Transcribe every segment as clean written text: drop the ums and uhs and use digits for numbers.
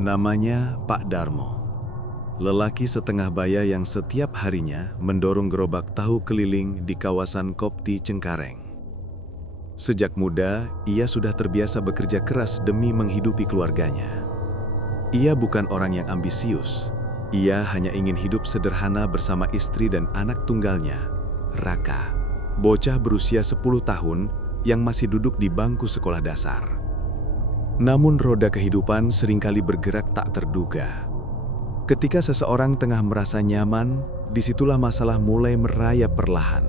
Namanya Pak Darmo. Lelaki setengah baya yang setiap harinya mendorong gerobak tahu keliling di kawasan Kopti Cengkareng. Sejak muda, ia sudah terbiasa bekerja keras demi menghidupi keluarganya. Ia bukan orang yang ambisius. Ia hanya ingin hidup sederhana bersama istri dan anak tunggalnya, Raka, bocah berusia 10 tahun yang masih duduk di bangku sekolah dasar. Namun roda kehidupan seringkali bergerak tak terduga. Ketika seseorang tengah merasa nyaman, disitulah masalah mulai merayap perlahan.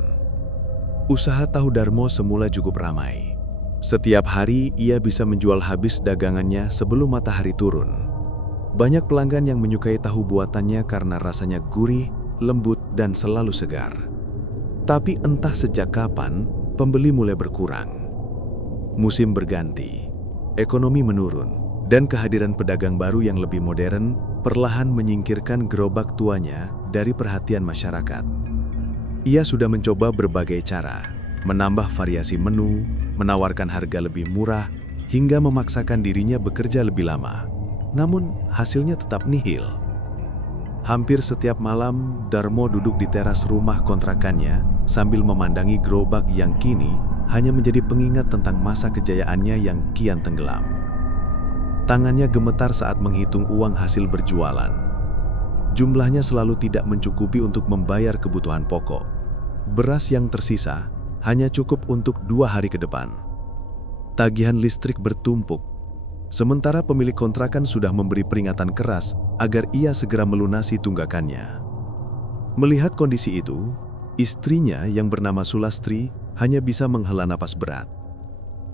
Usaha tahu Darmo semula cukup ramai. Setiap hari ia bisa menjual habis dagangannya sebelum matahari turun. Banyak pelanggan yang menyukai tahu buatannya karena rasanya gurih, lembut, dan selalu segar. Tapi entah sejak kapan, pembeli mulai berkurang. Musim berganti. Ekonomi menurun, dan kehadiran pedagang baru yang lebih modern perlahan menyingkirkan gerobak tuanya dari perhatian masyarakat. Ia sudah mencoba berbagai cara, menambah variasi menu, menawarkan harga lebih murah, hingga memaksakan dirinya bekerja lebih lama. Namun, hasilnya tetap nihil. Hampir setiap malam, Darmo duduk di teras rumah kontrakannya sambil memandangi gerobak yang kini hanya menjadi pengingat tentang masa kejayaannya yang kian tenggelam. Tangannya gemetar saat menghitung uang hasil berjualan. Jumlahnya selalu tidak mencukupi untuk membayar kebutuhan pokok. Beras yang tersisa hanya cukup untuk 2 hari ke depan. Tagihan listrik bertumpuk. Sementara pemilik kontrakan sudah memberi peringatan keras agar ia segera melunasi tunggakannya. Melihat kondisi itu, istrinya yang bernama Sulastri hanya bisa menghela napas berat.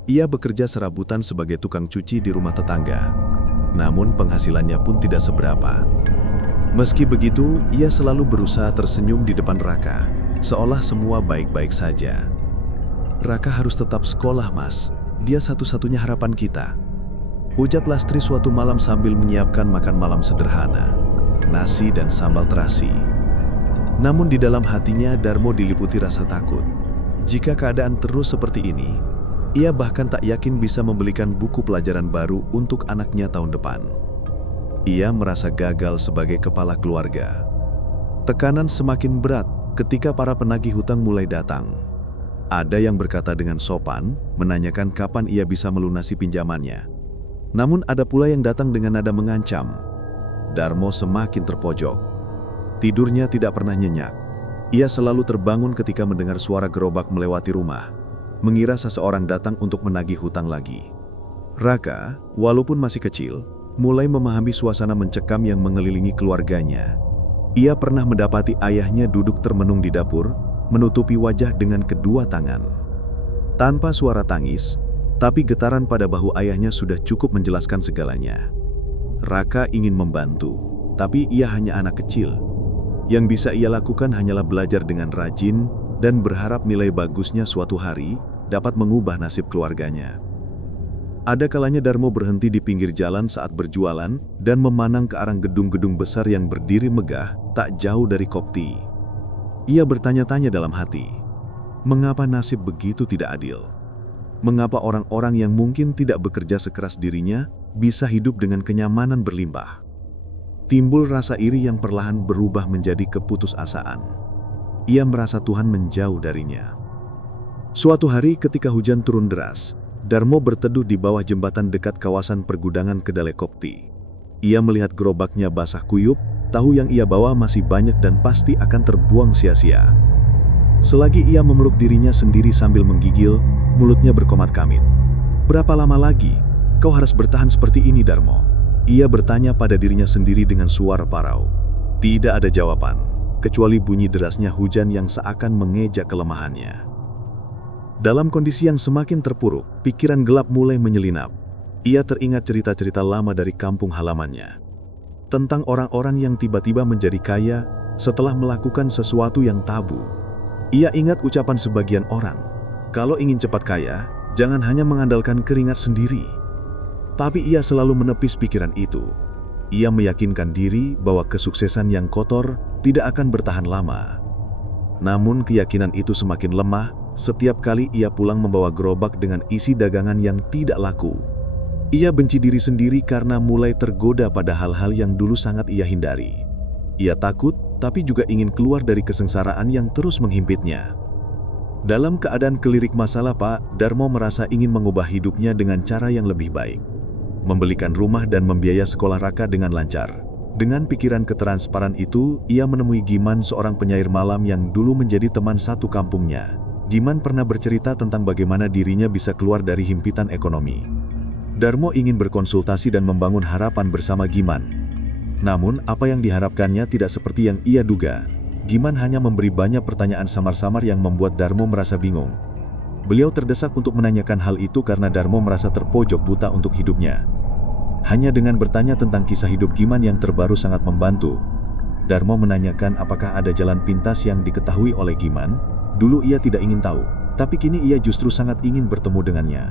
Ia bekerja serabutan sebagai tukang cuci di rumah tetangga, namun penghasilannya pun tidak seberapa. Meski begitu, ia selalu berusaha tersenyum di depan Raka, seolah semua baik-baik saja. "Raka harus tetap sekolah, Mas. Dia satu-satunya harapan kita," ucap Lastri suatu malam sambil menyiapkan makan malam sederhana, nasi dan sambal terasi. Namun di dalam hatinya Darmo diliputi rasa takut. Jika keadaan terus seperti ini, ia bahkan tak yakin bisa membelikan buku pelajaran baru untuk anaknya tahun depan. Ia merasa gagal sebagai kepala keluarga. Tekanan semakin berat ketika para penagih hutang mulai datang. Ada yang berkata dengan sopan, menanyakan kapan ia bisa melunasi pinjamannya. Namun ada pula yang datang dengan nada mengancam. Darmo semakin terpojok. Tidurnya tidak pernah nyenyak. Ia selalu terbangun ketika mendengar suara gerobak melewati rumah, mengira seseorang datang untuk menagih hutang lagi. Raka, walaupun masih kecil, mulai memahami suasana mencekam yang mengelilingi keluarganya. Ia pernah mendapati ayahnya duduk termenung di dapur, menutupi wajah dengan kedua tangan. Tanpa suara tangis, tapi getaran pada bahu ayahnya sudah cukup menjelaskan segalanya. Raka ingin membantu, tapi ia hanya anak kecil. Yang bisa ia lakukan hanyalah belajar dengan rajin dan berharap nilai bagusnya suatu hari dapat mengubah nasib keluarganya. Ada kalanya Darmo berhenti di pinggir jalan saat berjualan dan memandang ke arah gedung-gedung besar yang berdiri megah tak jauh dari Kopti. Ia bertanya-tanya dalam hati, mengapa nasib begitu tidak adil? Mengapa orang-orang yang mungkin tidak bekerja sekeras dirinya bisa hidup dengan kenyamanan berlimpah? Timbul rasa iri yang perlahan berubah menjadi keputusasaan. Ia merasa Tuhan menjauh darinya. Suatu hari ketika hujan turun deras, Darmo berteduh di bawah jembatan dekat kawasan pergudangan Kedelai Kopti. Ia melihat gerobaknya basah kuyup, tahu yang ia bawa masih banyak dan pasti akan terbuang sia-sia. Selagi ia memeluk dirinya sendiri sambil menggigil, mulutnya berkomat-kamit. "Berapa lama lagi kau harus bertahan seperti ini, Darmo?" Ia bertanya pada dirinya sendiri dengan suara parau. Tidak ada jawaban, kecuali bunyi derasnya hujan yang seakan mengejak kelemahannya. Dalam kondisi yang semakin terpuruk, pikiran gelap mulai menyelinap. Ia teringat cerita-cerita lama dari kampung halamannya. Tentang orang-orang yang tiba-tiba menjadi kaya setelah melakukan sesuatu yang tabu. Ia ingat ucapan sebagian orang, kalau ingin cepat kaya, jangan hanya mengandalkan keringat sendiri. Tapi ia selalu menepis pikiran itu. Ia meyakinkan diri bahwa kesuksesan yang kotor tidak akan bertahan lama. Namun keyakinan itu semakin lemah setiap kali ia pulang membawa gerobak dengan isi dagangan yang tidak laku. Ia benci diri sendiri karena mulai tergoda pada hal-hal yang dulu sangat ia hindari. Ia takut, tapi juga ingin keluar dari kesengsaraan yang terus menghimpitnya. Dalam keadaan kelirik masalah, Pak Darmo merasa ingin mengubah hidupnya dengan cara yang lebih baik. Membelikan rumah dan membiayai sekolah Raka dengan lancar. Dengan pikiran ketransparan itu, ia menemui Giman, seorang penyair malam yang dulu menjadi teman satu kampungnya. Giman pernah bercerita tentang bagaimana dirinya bisa keluar dari himpitan ekonomi. Darmo ingin berkonsultasi dan membangun harapan bersama Giman. Namun, apa yang diharapkannya tidak seperti yang ia duga. Giman hanya memberi banyak pertanyaan samar-samar yang membuat Darmo merasa bingung. Beliau terdesak untuk menanyakan hal itu karena Darmo merasa terpojok buta untuk hidupnya. Hanya dengan bertanya tentang kisah hidup Giman yang terbaru sangat membantu. Darmo menanyakan apakah ada jalan pintas yang diketahui oleh Giman. Dulu ia tidak ingin tahu, tapi kini ia justru sangat ingin bertemu dengannya.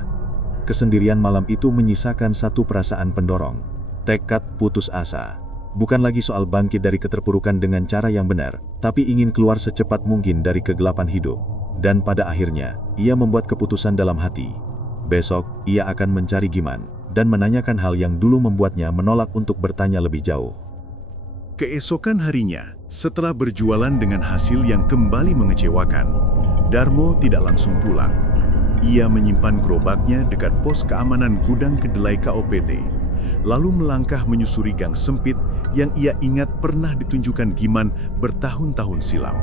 Kesendirian malam itu menyisakan satu perasaan pendorong, tekad putus asa. Bukan lagi soal bangkit dari keterpurukan dengan cara yang benar, tapi ingin keluar secepat mungkin dari kegelapan hidup. Dan pada akhirnya, ia membuat keputusan dalam hati. Besok, ia akan mencari Giman dan menanyakan hal yang dulu membuatnya menolak untuk bertanya lebih jauh. Keesokan harinya, setelah berjualan dengan hasil yang kembali mengecewakan, Darmo tidak langsung pulang. Ia menyimpan gerobaknya dekat pos keamanan gudang kedelai KOPT, lalu melangkah menyusuri gang sempit yang ia ingat pernah ditunjukkan Giman bertahun-tahun silam.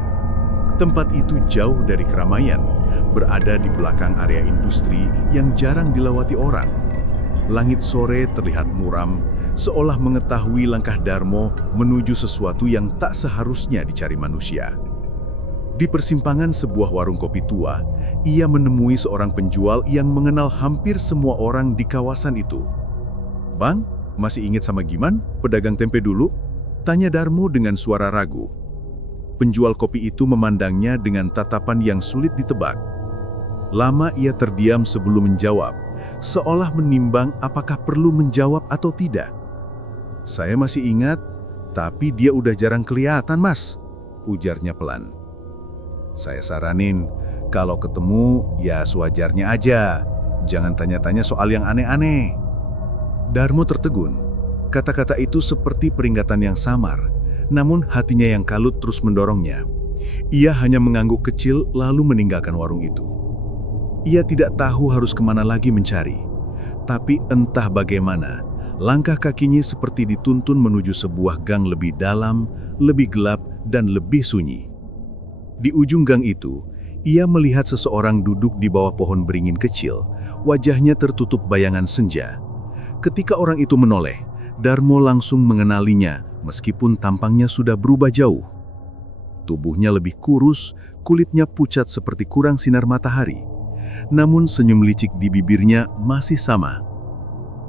Tempat itu jauh dari keramaian, berada di belakang area industri yang jarang dilewati orang. Langit sore terlihat muram, seolah mengetahui langkah Darmo menuju sesuatu yang tak seharusnya dicari manusia. Di persimpangan sebuah warung kopi tua, ia menemui seorang penjual yang mengenal hampir semua orang di kawasan itu. "Bang, masih ingat sama Giman, pedagang tempe dulu?" tanya Darmo dengan suara ragu. Penjual kopi itu memandangnya dengan tatapan yang sulit ditebak. Lama ia terdiam sebelum menjawab, seolah menimbang apakah perlu menjawab atau tidak. "Saya masih ingat, tapi dia udah jarang kelihatan, Mas," ujarnya pelan. "Saya saranin, kalau ketemu ya sewajarnya aja. Jangan tanya-tanya soal yang aneh-aneh." Darmo tertegun. Kata-kata itu seperti peringatan yang samar, namun hatinya yang kalut terus mendorongnya. Ia hanya mengangguk kecil lalu meninggalkan warung itu. Ia tidak tahu harus kemana lagi mencari. Tapi entah bagaimana, langkah kakinya seperti dituntun menuju sebuah gang lebih dalam, lebih gelap, dan lebih sunyi. Di ujung gang itu, ia melihat seseorang duduk di bawah pohon beringin kecil, wajahnya tertutup bayangan senja. Ketika orang itu menoleh, Darmo langsung mengenalinya, meskipun tampangnya sudah berubah jauh. Tubuhnya lebih kurus, kulitnya pucat seperti kurang sinar matahari. Namun senyum licik di bibirnya masih sama.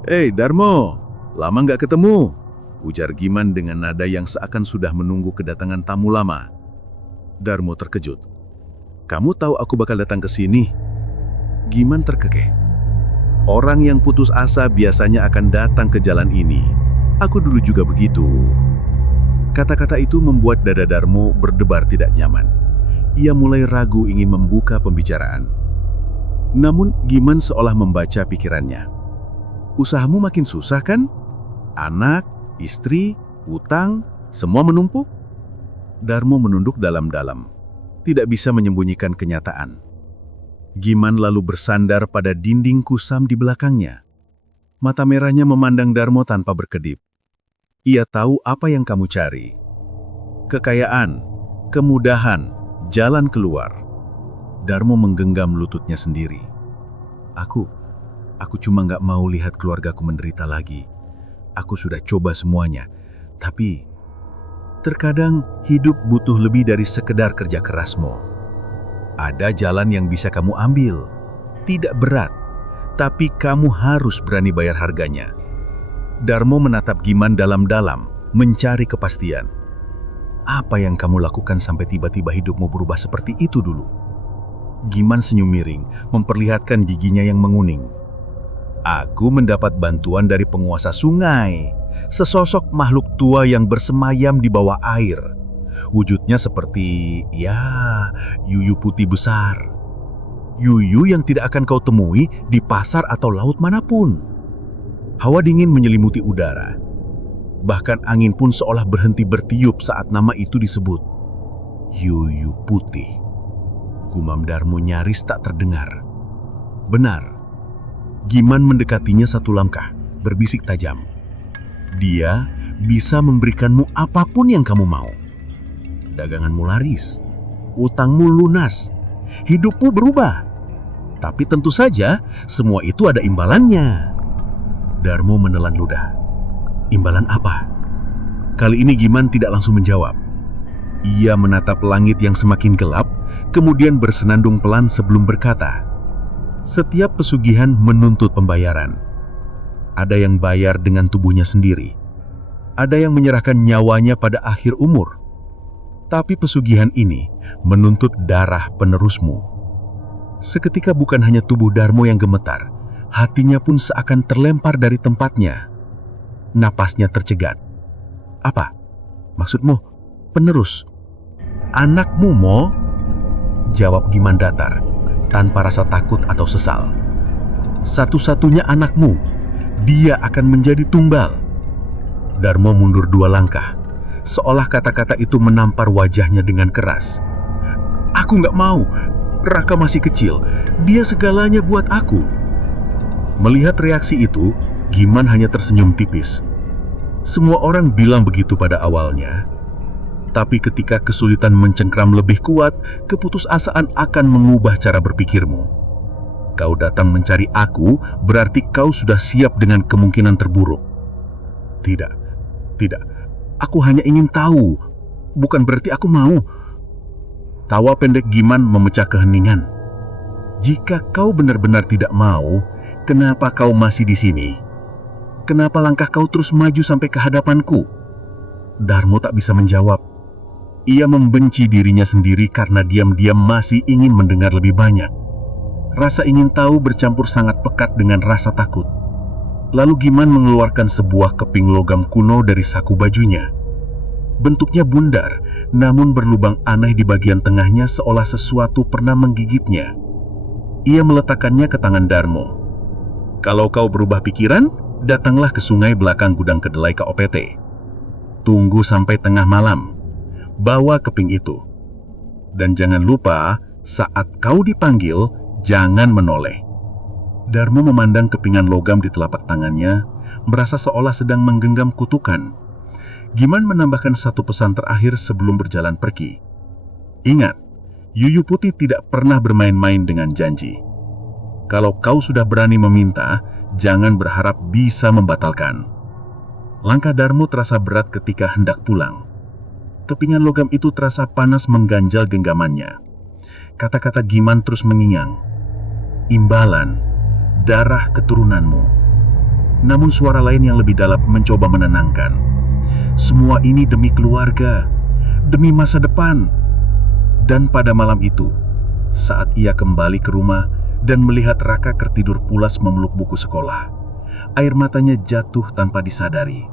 "Hei Darmo, lama nggak ketemu," ujar Giman dengan nada yang seakan sudah menunggu kedatangan tamu lama. Darmo terkejut. "Kamu tahu aku bakal datang ke sini?" Giman terkekeh. "Orang yang putus asa biasanya akan datang ke jalan ini. Aku dulu juga begitu." Kata-kata itu membuat dada Darmo berdebar tidak nyaman. Ia mulai ragu ingin membuka pembicaraan. Namun Giman seolah membaca pikirannya. "Usahamu makin susah kan? Anak, istri, utang, semua menumpuk?" Darmo menunduk dalam-dalam, tidak bisa menyembunyikan kenyataan. Giman lalu bersandar pada dinding kusam di belakangnya. Mata merahnya memandang Darmo tanpa berkedip. "Ia tahu apa yang kamu cari. Kekayaan, kemudahan, jalan keluar." Darmo menggenggam lututnya sendiri. Aku cuma nggak mau lihat keluargaku menderita lagi. Aku sudah coba semuanya, tapi terkadang hidup butuh lebih dari sekedar kerja kerasmu. Ada jalan yang bisa kamu ambil. Tidak berat, tapi kamu harus berani bayar harganya. Darmo menatap Giman dalam-dalam, mencari kepastian. "Apa yang kamu lakukan sampai tiba-tiba hidupmu berubah seperti itu dulu?" Giman senyum miring, memperlihatkan giginya yang menguning. "Aku mendapat bantuan dari penguasa sungai, sesosok makhluk tua yang bersemayam di bawah air. Wujudnya seperti, yuyu putih besar. Yuyu yang tidak akan kau temui di pasar atau laut manapun." Hawa dingin menyelimuti udara. Bahkan angin pun seolah berhenti bertiup saat nama itu disebut. Yuyuputi. Gumam Darmo nyaris tak terdengar. Benar. Giman mendekatinya satu langkah, berbisik tajam. Dia bisa memberikanmu apapun yang kamu mau. Daganganmu laris, utangmu lunas, hidupmu berubah. Tapi tentu saja, semua itu ada imbalannya. Darmo menelan ludah. Imbalan apa? Kali ini Giman tidak langsung menjawab. Ia menatap langit yang semakin gelap, kemudian bersenandung pelan sebelum berkata, "Setiap pesugihan menuntut pembayaran. Ada yang bayar dengan tubuhnya sendiri. Ada yang menyerahkan nyawanya pada akhir umur. Tapi pesugihan ini menuntut darah penerusmu." Seketika bukan hanya tubuh Darmo yang gemetar, hatinya pun seakan terlempar dari tempatnya. Napasnya tercegat. "Apa? Maksudmu, penerus? Anakmu, Mo?" Jawab Giman datar, tanpa rasa takut atau sesal. "Satu-satunya anakmu. Dia akan menjadi tumbal." Darmo mundur 2 langkah, seolah kata-kata itu menampar wajahnya dengan keras. "Aku nggak mau. Raka masih kecil. Dia segalanya buat aku." Melihat reaksi itu, Giman hanya tersenyum tipis. Semua orang bilang begitu pada awalnya. Tapi ketika kesulitan mencengkram lebih kuat, keputusasaan akan mengubah cara berpikirmu. Kau datang mencari aku, berarti kau sudah siap dengan kemungkinan terburuk. Tidak. Aku hanya ingin tahu, bukan berarti aku mau. Tawa pendek Giman memecah keheningan. Jika kau benar-benar tidak mau, kenapa kau masih di sini? Kenapa langkah kau terus maju sampai ke hadapanku? Darmo tak bisa menjawab. Ia membenci dirinya sendiri karena diam-diam masih ingin mendengar lebih banyak. Rasa ingin tahu bercampur sangat pekat dengan rasa takut. Lalu Giman mengeluarkan sebuah keping logam kuno dari saku bajunya. Bentuknya bundar, namun berlubang aneh di bagian tengahnya seolah sesuatu pernah menggigitnya. Ia meletakkannya ke tangan Darmo. "Kalau kau berubah pikiran, datanglah ke sungai belakang gudang kedelai KOPT. Tunggu sampai tengah malam. Bawa keping itu. Dan jangan lupa, saat kau dipanggil, jangan menoleh." Darmo memandang kepingan logam di telapak tangannya, merasa seolah sedang menggenggam kutukan. Giman menambahkan satu pesan terakhir sebelum berjalan pergi. "Ingat, Yuyuputi tidak pernah bermain-main dengan janji. Kalau kau sudah berani meminta, jangan berharap bisa membatalkan." Langkah Darmo terasa berat ketika hendak pulang. Kepingan logam itu terasa panas mengganjal genggamannya. Kata-kata Giman terus mengingang. "Imbalan, darah keturunanmu." Namun suara lain yang lebih dalam mencoba menenangkan. "Semua ini demi keluarga, demi masa depan." Dan pada malam itu, saat ia kembali ke rumah dan melihat Raka tertidur pulas memeluk buku sekolah, air matanya jatuh tanpa disadari.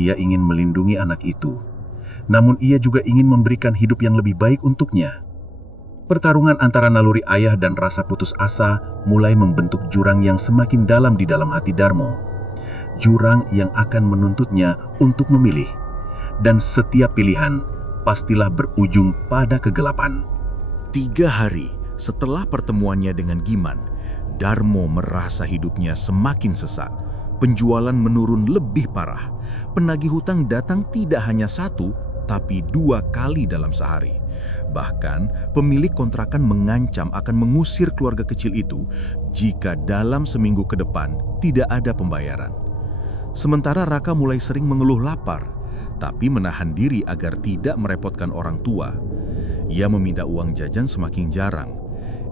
Ia ingin melindungi anak itu, namun ia juga ingin memberikan hidup yang lebih baik untuknya. Pertarungan antara naluri ayah dan rasa putus asa mulai membentuk jurang yang semakin dalam di dalam hati Darmo. Jurang yang akan menuntutnya untuk memilih. Dan setiap pilihan pastilah berujung pada kegelapan. 3 hari setelah pertemuannya dengan Giman, Darmo merasa hidupnya semakin sesak. Penjualan menurun lebih parah. Penagih hutang datang tidak hanya 1, tapi 2 kali dalam sehari. Bahkan, pemilik kontrakan mengancam akan mengusir keluarga kecil itu jika dalam seminggu ke depan tidak ada pembayaran. Sementara Raka mulai sering mengeluh lapar, tapi menahan diri agar tidak merepotkan orang tua. Ia meminta uang jajan semakin jarang.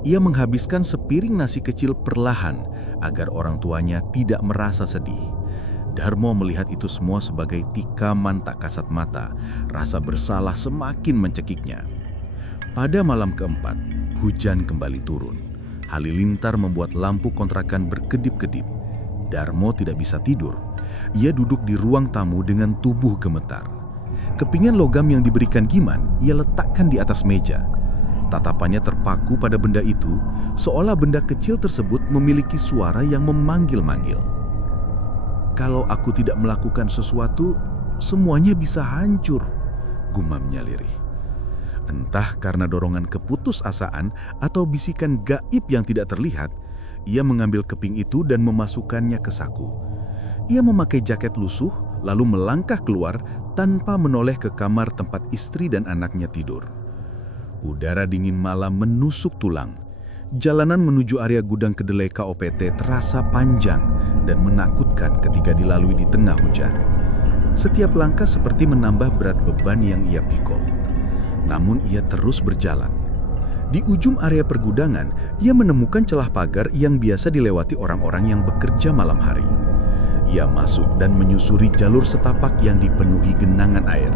Ia menghabiskan sepiring nasi kecil perlahan agar orang tuanya tidak merasa sedih. Darmo melihat itu semua sebagai tikaman tak kasat mata. Rasa bersalah semakin mencekiknya. Pada malam keempat, hujan kembali turun. Halilintar membuat lampu kontrakan berkedip-kedip. Darmo tidak bisa tidur. Ia duduk di ruang tamu dengan tubuh gemetar. Kepingan logam yang diberikan Giman, ia letakkan di atas meja. Tatapannya terpaku pada benda itu, seolah benda kecil tersebut memiliki suara yang memanggil-manggil. Kalau aku tidak melakukan sesuatu, semuanya bisa hancur, gumamnya lirih. Entah karena dorongan keputusasaan atau bisikan gaib yang tidak terlihat, ia mengambil keping itu dan memasukkannya ke saku. Ia memakai jaket lusuh, lalu melangkah keluar tanpa menoleh ke kamar tempat istri dan anaknya tidur. Udara dingin malam menusuk tulang. Jalanan menuju area gudang kedelai KOPT terasa panjang dan menakutkan ketika dilalui di tengah hujan. Setiap langkah seperti menambah berat beban yang ia pikul. Namun ia terus berjalan. Di ujung area pergudangan, ia menemukan celah pagar yang biasa dilewati orang-orang yang bekerja malam hari. Ia masuk dan menyusuri jalur setapak yang dipenuhi genangan air.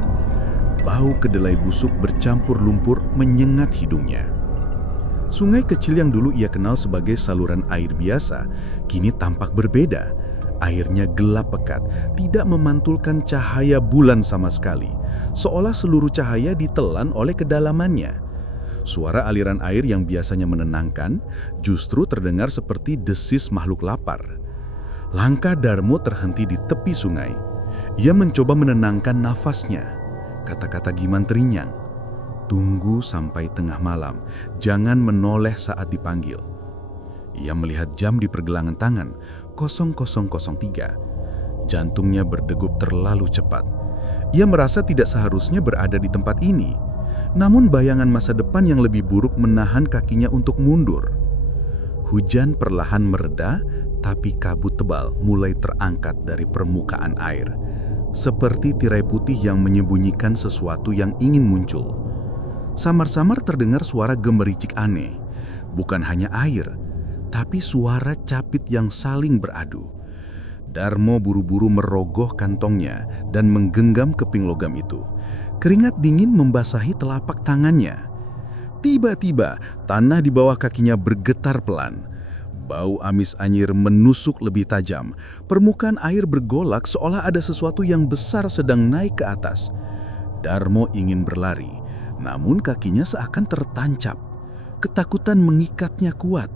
Bau kedelai busuk bercampur lumpur menyengat hidungnya. Sungai kecil yang dulu ia kenal sebagai saluran air biasa, kini tampak berbeda. Airnya gelap pekat, tidak memantulkan cahaya bulan sama sekali, seolah seluruh cahaya ditelan oleh kedalamannya. Suara aliran air yang biasanya menenangkan, justru terdengar seperti desis makhluk lapar. Langkah Darmo terhenti di tepi sungai. Ia mencoba menenangkan nafasnya. Kata-kata Giman terinyang. Tunggu sampai tengah malam, jangan menoleh saat dipanggil. Ia melihat jam di pergelangan tangan, 0003. Jantungnya berdegup terlalu cepat. Ia merasa tidak seharusnya berada di tempat ini. Namun bayangan masa depan yang lebih buruk menahan kakinya untuk mundur. Hujan perlahan mereda, tapi kabut tebal mulai terangkat dari permukaan air. Seperti tirai putih yang menyembunyikan sesuatu yang ingin muncul. Samar-samar terdengar suara gemericik aneh. Bukan hanya air, tapi suara capit yang saling beradu. Darmo buru-buru merogoh kantongnya dan menggenggam keping logam itu. Keringat dingin membasahi telapak tangannya. Tiba-tiba, tanah di bawah kakinya bergetar pelan. Bau amis anyir menusuk lebih tajam. Permukaan air bergolak seolah ada sesuatu yang besar sedang naik ke atas. Darmo ingin berlari, namun kakinya seakan tertancap. Ketakutan mengikatnya kuat.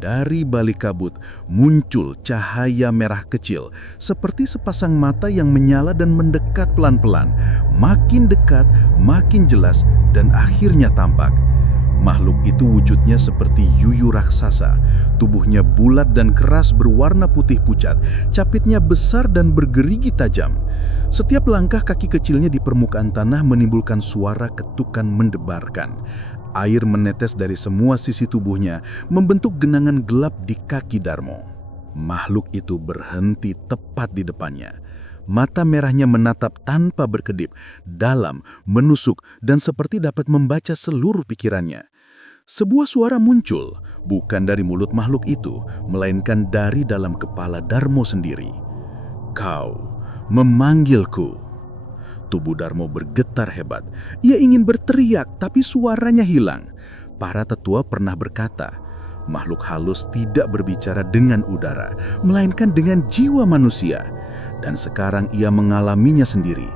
Dari balik kabut muncul cahaya merah kecil, seperti sepasang mata yang menyala dan mendekat pelan-pelan. Makin dekat, makin jelas, dan akhirnya tampak. Makhluk itu wujudnya seperti yuyu raksasa. Tubuhnya bulat dan keras berwarna putih pucat. Capitnya besar dan bergerigi tajam. Setiap langkah kaki kecilnya di permukaan tanah menimbulkan suara ketukan mendebarkan. Air menetes dari semua sisi tubuhnya, membentuk genangan gelap di kaki Darmo. Makhluk itu berhenti tepat di depannya. Mata merahnya menatap tanpa berkedip, dalam, menusuk, dan seperti dapat membaca seluruh pikirannya. Sebuah suara muncul, bukan dari mulut makhluk itu, melainkan dari dalam kepala Darmo sendiri. Kau memanggilku. Tubuh Darmo bergetar hebat. Ia ingin berteriak, tapi suaranya hilang. Para tetua pernah berkata, makhluk halus tidak berbicara dengan udara, melainkan dengan jiwa manusia. Dan sekarang ia mengalaminya sendiri.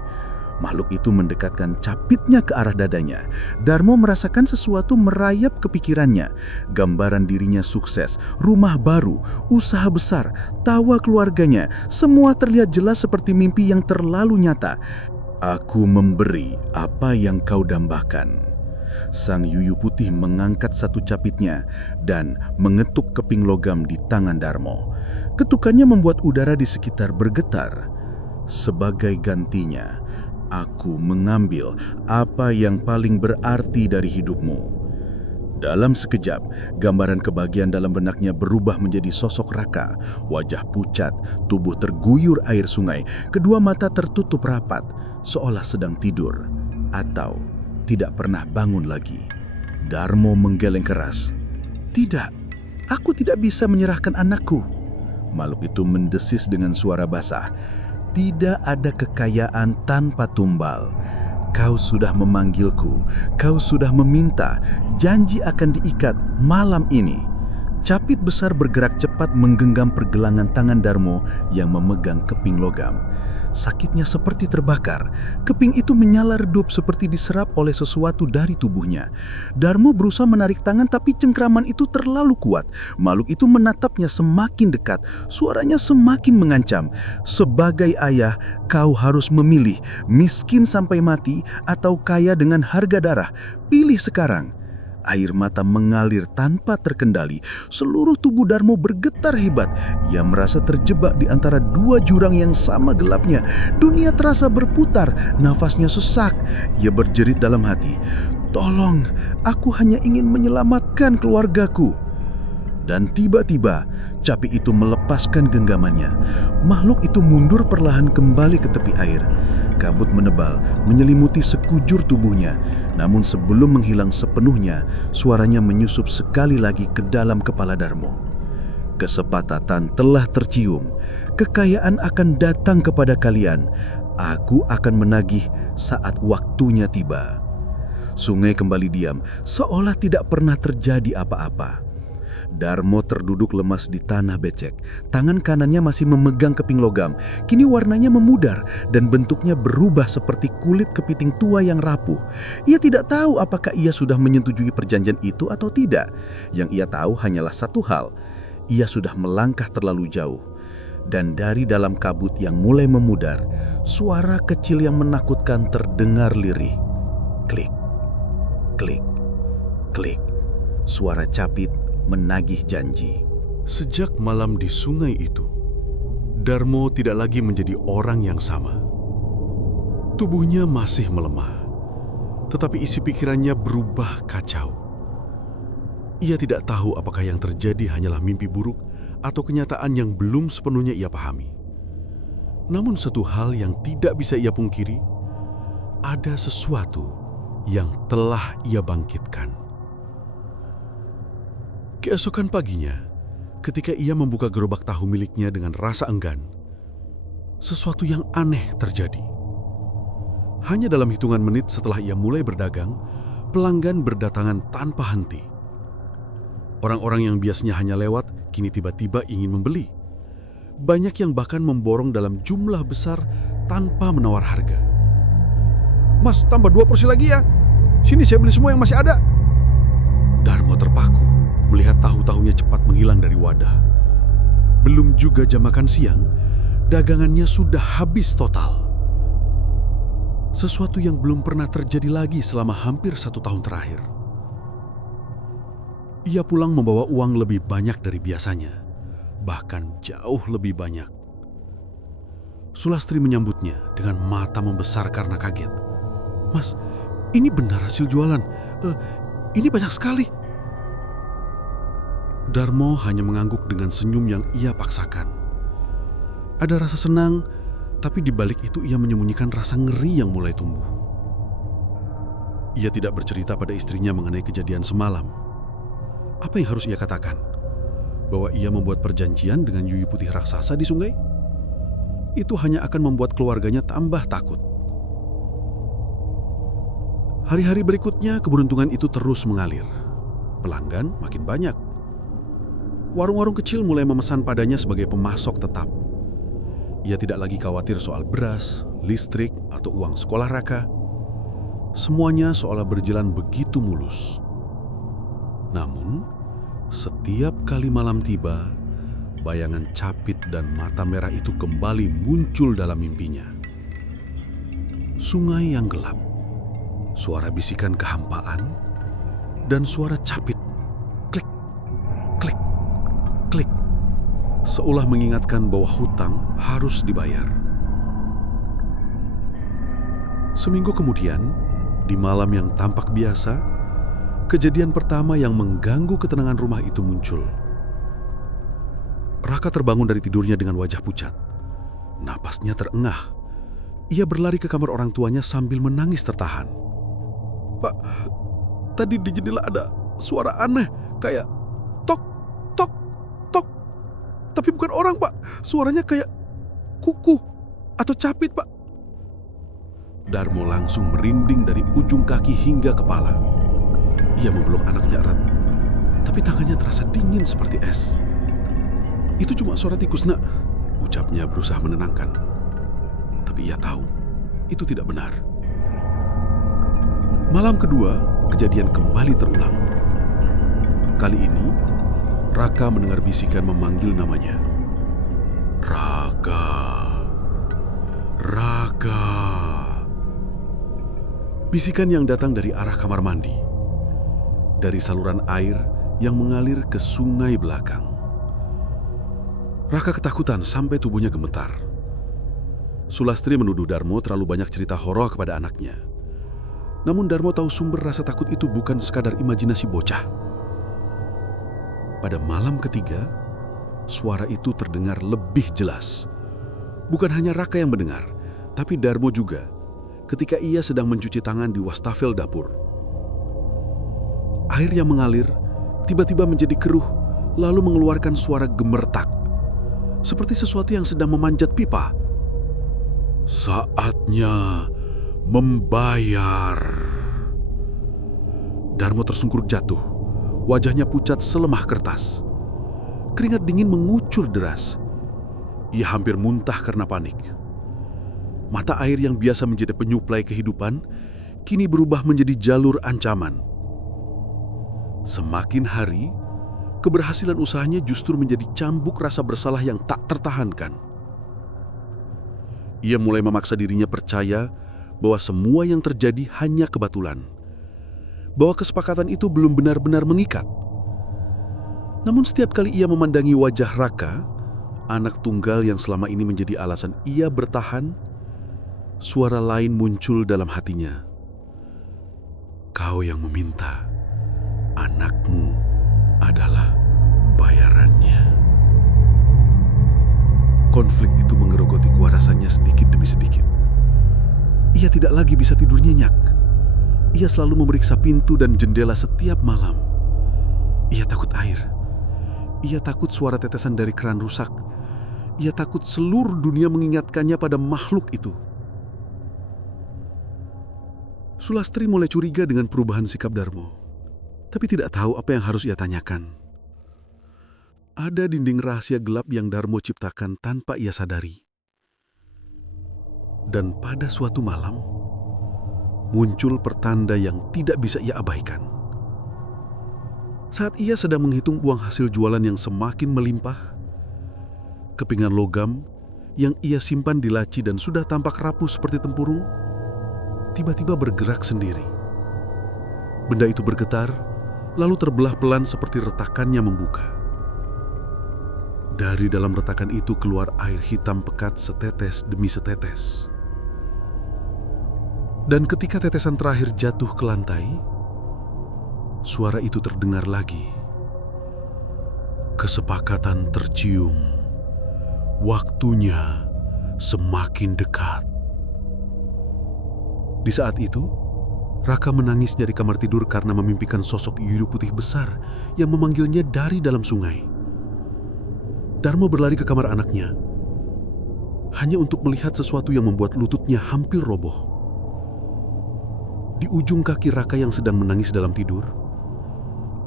Makhluk itu mendekatkan capitnya ke arah dadanya. Darmo merasakan sesuatu merayap ke pikirannya. Gambaran dirinya sukses, rumah baru, usaha besar, tawa keluarganya. Semua terlihat jelas seperti mimpi yang terlalu nyata. Aku memberi apa yang kau dambakan. Sang yuyu putih mengangkat satu capitnya dan mengetuk keping logam di tangan Darmo. Ketukannya membuat udara di sekitar bergetar. Sebagai gantinya, aku mengambil apa yang paling berarti dari hidupmu. Dalam sekejap, gambaran kebahagiaan dalam benaknya berubah menjadi sosok Raka. Wajah pucat, tubuh terguyur air sungai, kedua mata tertutup rapat, seolah sedang tidur atau tidak pernah bangun lagi. Darmo menggeleng keras. Tidak, aku tidak bisa menyerahkan anakku. Makhluk itu mendesis dengan suara basah. Tidak ada kekayaan tanpa tumbal. Kau sudah memanggilku, kau sudah meminta, janji akan diikat malam ini. Capit besar bergerak cepat menggenggam pergelangan tangan Darmo yang memegang keping logam. Sakitnya seperti terbakar. Keping itu menyala redup seperti diserap oleh sesuatu dari tubuhnya. Darmo berusaha menarik tangan tapi cengkraman itu terlalu kuat. Makhluk itu menatapnya semakin dekat. Suaranya semakin mengancam. Sebagai ayah, kau harus memilih miskin sampai mati atau kaya dengan harga darah. Pilih sekarang. Air mata mengalir tanpa terkendali. Seluruh tubuh Darmo bergetar hebat. Ia merasa terjebak di antara dua jurang yang sama gelapnya. Dunia terasa berputar, nafasnya sesak. Ia berjerit dalam hati, "Tolong, aku hanya ingin menyelamatkan keluargaku." Dan tiba-tiba, capi itu melepaskan genggamannya. Makhluk itu mundur perlahan kembali ke tepi air. Kabut menebal menyelimuti sekujur tubuhnya. Namun sebelum menghilang sepenuhnya, suaranya menyusup sekali lagi ke dalam kepala Darmo. Kesepakatan telah tercium. Kekayaan akan datang kepada kalian. Aku akan menagih saat waktunya tiba. Sungai kembali diam, seolah tidak pernah terjadi apa-apa. Darmo terduduk lemas di tanah becek. Tangan kanannya masih memegang keping logam. Kini warnanya memudar dan bentuknya berubah seperti kulit kepiting tua yang rapuh. Ia tidak tahu apakah ia sudah menyetujui perjanjian itu atau tidak. Yang ia tahu hanyalah satu hal. Ia sudah melangkah terlalu jauh. Dan dari dalam kabut yang mulai memudar, suara kecil yang menakutkan terdengar lirih. Klik, klik, klik. Suara capit menagih janji. Sejak malam di sungai itu, Darmo tidak lagi menjadi orang yang sama. Tubuhnya masih melemah, tetapi isi pikirannya berubah kacau. Ia tidak tahu apakah yang terjadi hanyalah mimpi buruk atau kenyataan yang belum sepenuhnya ia pahami. Namun satu hal yang tidak bisa ia pungkiri, ada sesuatu yang telah ia bangkitkan. Keesokan paginya, ketika ia membuka gerobak tahu miliknya dengan rasa enggan, sesuatu yang aneh terjadi. Hanya dalam hitungan menit setelah ia mulai berdagang, pelanggan berdatangan tanpa henti. Orang-orang yang biasanya hanya lewat, kini tiba-tiba ingin membeli. Banyak yang bahkan memborong dalam jumlah besar tanpa menawar harga. "Mas, tambah 2 porsi lagi ya. Sini saya beli semua yang masih ada." Darmo terpaku melihat tahu-tahunya cepat menghilang dari wadah. Belum juga jam makan siang, dagangannya sudah habis total. Sesuatu yang belum pernah terjadi lagi selama hampir 1 tahun terakhir. Ia pulang membawa uang lebih banyak dari biasanya, bahkan jauh lebih banyak. Sulastri menyambutnya dengan mata membesar karena kaget. "Mas, ini benar hasil jualan. Ini banyak sekali." Darmo hanya mengangguk dengan senyum yang ia paksakan. Ada rasa senang, tapi di balik itu ia menyembunyikan rasa ngeri yang mulai tumbuh. Ia tidak bercerita pada istrinya mengenai kejadian semalam. Apa yang harus ia katakan? Bahwa ia membuat perjanjian dengan Yuyu Putih raksasa di sungai? Itu hanya akan membuat keluarganya tambah takut. Hari-hari berikutnya keberuntungan itu terus mengalir. Pelanggan makin banyak. Warung-warung kecil mulai memesan padanya sebagai pemasok tetap. Ia tidak lagi khawatir soal beras, listrik, atau uang sekolah Raka. Semuanya seolah berjalan begitu mulus. Namun, setiap kali malam tiba, bayangan capit dan mata merah itu kembali muncul dalam mimpinya. Sungai yang gelap, suara bisikan kehampaan, dan suara capit. Klik, klik, klik. Seolah mengingatkan bahwa hutang harus dibayar. Seminggu kemudian, di malam yang tampak biasa, kejadian pertama yang mengganggu ketenangan rumah itu muncul. Raka terbangun dari tidurnya dengan wajah pucat. Napasnya terengah. Ia berlari ke kamar orang tuanya sambil menangis tertahan. "Pak, tadi di jendela ada suara aneh, kayak tok, tok, tok. Tapi bukan orang, Pak. Suaranya kayak kuku atau capit, Pak." Darmo langsung merinding dari ujung kaki hingga kepala. Ia memeluk anaknya erat, tapi tangannya terasa dingin seperti es. "Itu cuma suara tikus, Nak," ucapnya berusaha menenangkan. Tapi ia tahu, itu tidak benar. Malam kedua, kejadian kembali terulang. Kali ini, Raka mendengar bisikan memanggil namanya. Raka. Raka. Bisikan yang datang dari arah kamar mandi. Dari saluran air yang mengalir ke sungai belakang. Raka ketakutan sampai tubuhnya gemetar. Sulastri menuduh Darmo terlalu banyak cerita horor kepada anaknya. Namun Darmo tahu sumber rasa takut itu bukan sekadar imajinasi bocah. Pada malam ketiga, suara itu terdengar lebih jelas. Bukan hanya Raka yang mendengar, tapi Darmo juga, ketika ia sedang mencuci tangan di wastafel dapur. Air yang mengalir tiba-tiba menjadi keruh, lalu mengeluarkan suara gemertak, seperti sesuatu yang sedang memanjat pipa. Saatnya membayar. Darmo tersungkur jatuh, wajahnya pucat selemah kertas. Keringat dingin mengucur deras. Ia hampir muntah karena panik. Mata air yang biasa menjadi penyuplai kehidupan, kini berubah menjadi jalur ancaman. Semakin hari, keberhasilan usahanya justru menjadi cambuk rasa bersalah yang tak tertahankan. Ia mulai memaksa dirinya percaya bahwa semua yang terjadi hanya kebetulan. Bahwa kesepakatan itu belum benar-benar mengikat. Namun setiap kali ia memandangi wajah Raka, anak tunggal yang selama ini menjadi alasan ia bertahan, suara lain muncul dalam hatinya. Kau yang meminta, anakmu adalah bayarannya. Konflik itu mengerogoti kewarasannya sedikit demi sedikit. Ia tidak lagi bisa tidur nyenyak. Ia selalu memeriksa pintu dan jendela setiap malam. Ia takut air. Ia takut suara tetesan dari keran rusak. Ia takut seluruh dunia mengingatkannya pada makhluk itu. Sulastri mulai curiga dengan perubahan sikap Darmo, tapi tidak tahu apa yang harus ia tanyakan. Ada dinding rahasia gelap yang Darmo ciptakan tanpa ia sadari. Dan pada suatu malam, muncul pertanda yang tidak bisa ia abaikan. Saat ia sedang menghitung uang hasil jualan yang semakin melimpah, kepingan logam yang ia simpan di laci dan sudah tampak rapuh seperti tempurung, tiba-tiba bergerak sendiri. Benda itu bergetar, lalu terbelah pelan seperti retakannya membuka. Dari dalam retakan itu keluar air hitam pekat setetes demi setetes. Dan ketika tetesan terakhir jatuh ke lantai, suara itu terdengar lagi. Kesepakatan tercium. Waktunya semakin dekat. Di saat itu, Raka menangis dari kamar tidur karena memimpikan sosok Yuyu putih besar yang memanggilnya dari dalam sungai. Darmo berlari ke kamar anaknya, hanya untuk melihat sesuatu yang membuat lututnya hampir roboh. Di ujung kaki Raka yang sedang menangis dalam tidur,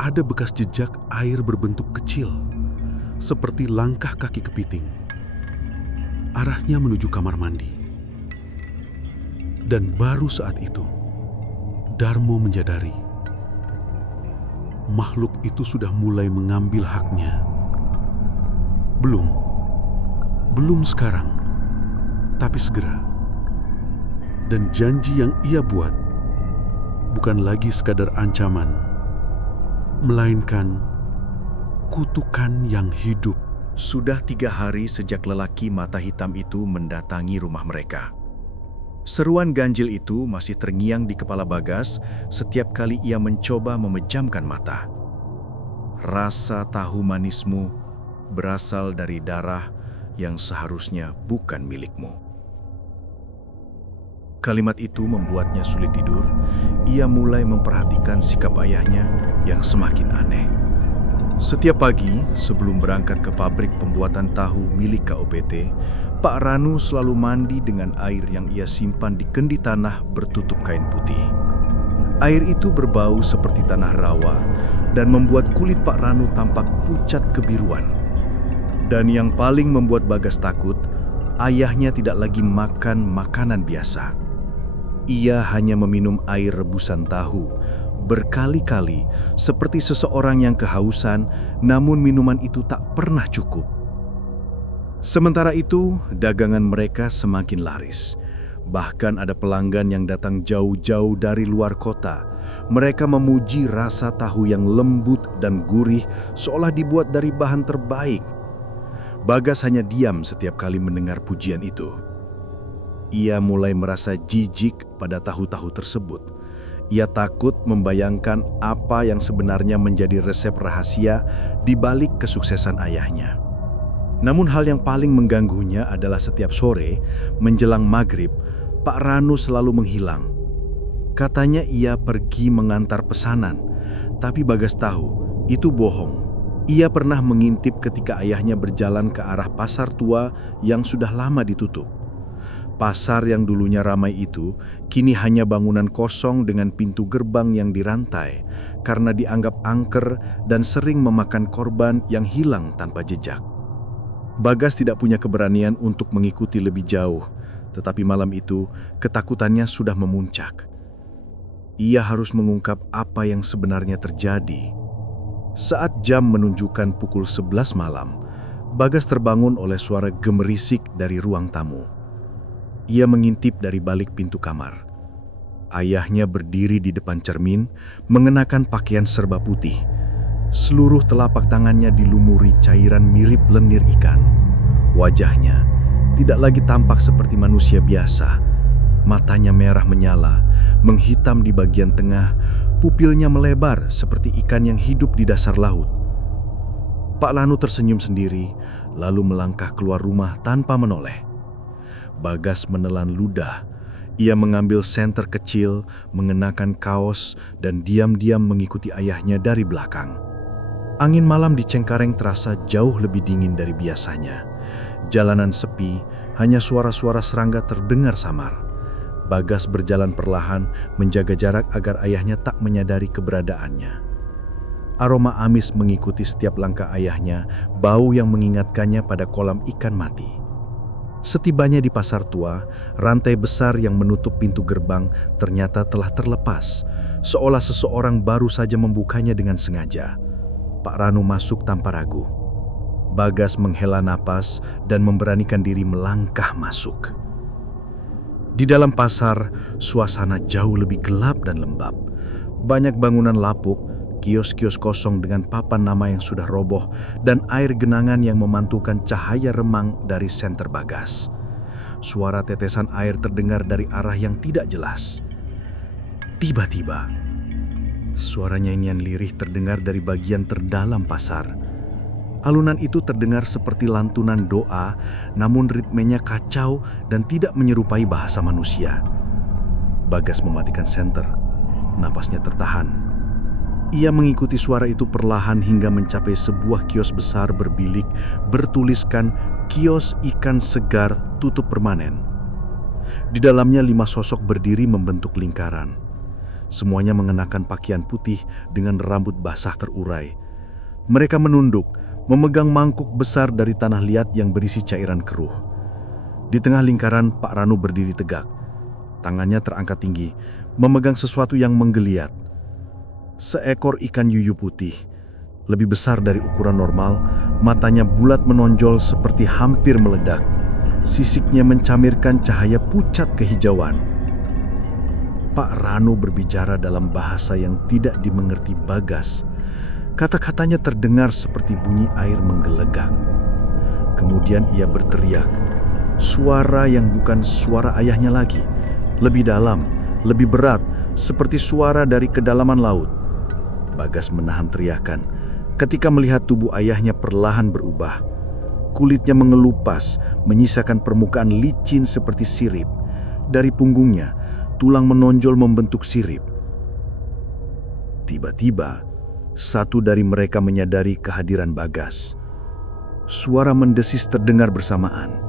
ada bekas jejak air berbentuk kecil, seperti langkah kaki kepiting. Arahnya menuju kamar mandi. Dan baru saat itu, Darmo menyadari makhluk itu sudah mulai mengambil haknya. Belum sekarang, tapi segera. Dan janji yang ia buat bukan lagi sekadar ancaman, melainkan kutukan yang hidup. Sudah 3 hari sejak lelaki mata hitam itu mendatangi rumah mereka. Seruan ganjil itu masih terngiang di kepala Bagas setiap kali ia mencoba memejamkan mata. Rasa tahu manismu berasal dari darah yang seharusnya bukan milikmu. Kalimat itu membuatnya sulit tidur. Ia mulai memperhatikan sikap ayahnya yang semakin aneh. Setiap pagi sebelum berangkat ke pabrik pembuatan tahu milik KOPT, Pak Ranu selalu mandi dengan air yang ia simpan di kendi tanah bertutup kain putih. Air itu berbau seperti tanah rawa dan membuat kulit Pak Ranu tampak pucat kebiruan. Dan yang paling membuat Bagas takut, ayahnya tidak lagi makan makanan biasa. Ia hanya meminum air rebusan tahu berkali-kali seperti seseorang yang kehausan, namun minuman itu tak pernah cukup. Sementara itu, dagangan mereka semakin laris. Bahkan ada pelanggan yang datang jauh-jauh dari luar kota. Mereka memuji rasa tahu yang lembut dan gurih seolah dibuat dari bahan terbaik. Bagas hanya diam setiap kali mendengar pujian itu. Ia mulai merasa jijik pada tahu-tahu tersebut. Ia takut membayangkan apa yang sebenarnya menjadi resep rahasia di balik kesuksesan ayahnya. Namun hal yang paling mengganggunya adalah setiap sore, menjelang maghrib, Pak Ranu selalu menghilang. Katanya ia pergi mengantar pesanan, tapi Bagas tahu itu bohong. Ia pernah mengintip ketika ayahnya berjalan ke arah pasar tua yang sudah lama ditutup. Pasar yang dulunya ramai itu kini hanya bangunan kosong dengan pintu gerbang yang dirantai karena dianggap angker dan sering memakan korban yang hilang tanpa jejak. Bagas tidak punya keberanian untuk mengikuti lebih jauh, tetapi malam itu ketakutannya sudah memuncak. Ia harus mengungkap apa yang sebenarnya terjadi. Saat jam menunjukkan pukul 11 malam, Bagas terbangun oleh suara gemerisik dari ruang tamu. Ia mengintip dari balik pintu kamar. Ayahnya berdiri di depan cermin, mengenakan pakaian serba putih. Seluruh telapak tangannya dilumuri cairan mirip lendir ikan. Wajahnya tidak lagi tampak seperti manusia biasa. Matanya merah menyala, menghitam di bagian tengah, pupilnya melebar seperti ikan yang hidup di dasar laut. Pak Lanu tersenyum sendiri, lalu melangkah keluar rumah tanpa menoleh. Bagas menelan ludah. Ia mengambil senter kecil, mengenakan kaos, dan diam-diam mengikuti ayahnya dari belakang. Angin malam di Cengkareng terasa jauh lebih dingin dari biasanya. Jalanan sepi, hanya suara-suara serangga terdengar samar. Bagas berjalan perlahan, menjaga jarak agar ayahnya tak menyadari keberadaannya. Aroma amis mengikuti setiap langkah ayahnya, bau yang mengingatkannya pada kolam ikan mati. Setibanya di pasar tua, rantai besar yang menutup pintu gerbang ternyata telah terlepas, seolah seseorang baru saja membukanya dengan sengaja. Pak Ranu masuk tanpa ragu. Bagas menghela napas dan memberanikan diri melangkah masuk. Di dalam pasar, suasana jauh lebih gelap dan lembab. Banyak bangunan lapuk, kios-kios kosong dengan papan nama yang sudah roboh, dan air genangan yang memantulkan cahaya remang dari senter Bagas. Suara tetesan air terdengar dari arah yang tidak jelas. Tiba-tiba, suara nyanyian lirih terdengar dari bagian terdalam pasar. Alunan itu terdengar seperti lantunan doa, namun ritmenya kacau dan tidak menyerupai bahasa manusia. Bagas mematikan senter, napasnya tertahan. Ia mengikuti suara itu perlahan hingga mencapai sebuah kios besar berbilik bertuliskan kios ikan segar tutup permanen. Di dalamnya 5 sosok berdiri membentuk lingkaran. Semuanya mengenakan pakaian putih dengan rambut basah terurai. Mereka menunduk, memegang mangkuk besar dari tanah liat yang berisi cairan keruh. Di tengah lingkaran, Pak Ranu berdiri tegak. Tangannya terangkat tinggi, memegang sesuatu yang menggeliat. Seekor ikan yuyu putih, lebih besar dari ukuran normal, matanya bulat menonjol seperti hampir meledak. Sisiknya mencamirkan cahaya pucat kehijauan. Pak Ranu berbicara dalam bahasa yang tidak dimengerti Bagas. Kata-katanya terdengar seperti bunyi air menggelegak. Kemudian ia berteriak, suara yang bukan suara ayahnya lagi, lebih dalam, lebih berat, seperti suara dari kedalaman laut. Bagas menahan teriakan ketika melihat tubuh ayahnya perlahan berubah. Kulitnya mengelupas, menyisakan permukaan licin seperti sirip. Dari punggungnya, tulang menonjol membentuk sirip. Tiba-tiba, satu dari mereka menyadari kehadiran Bagas. Suara mendesis terdengar bersamaan.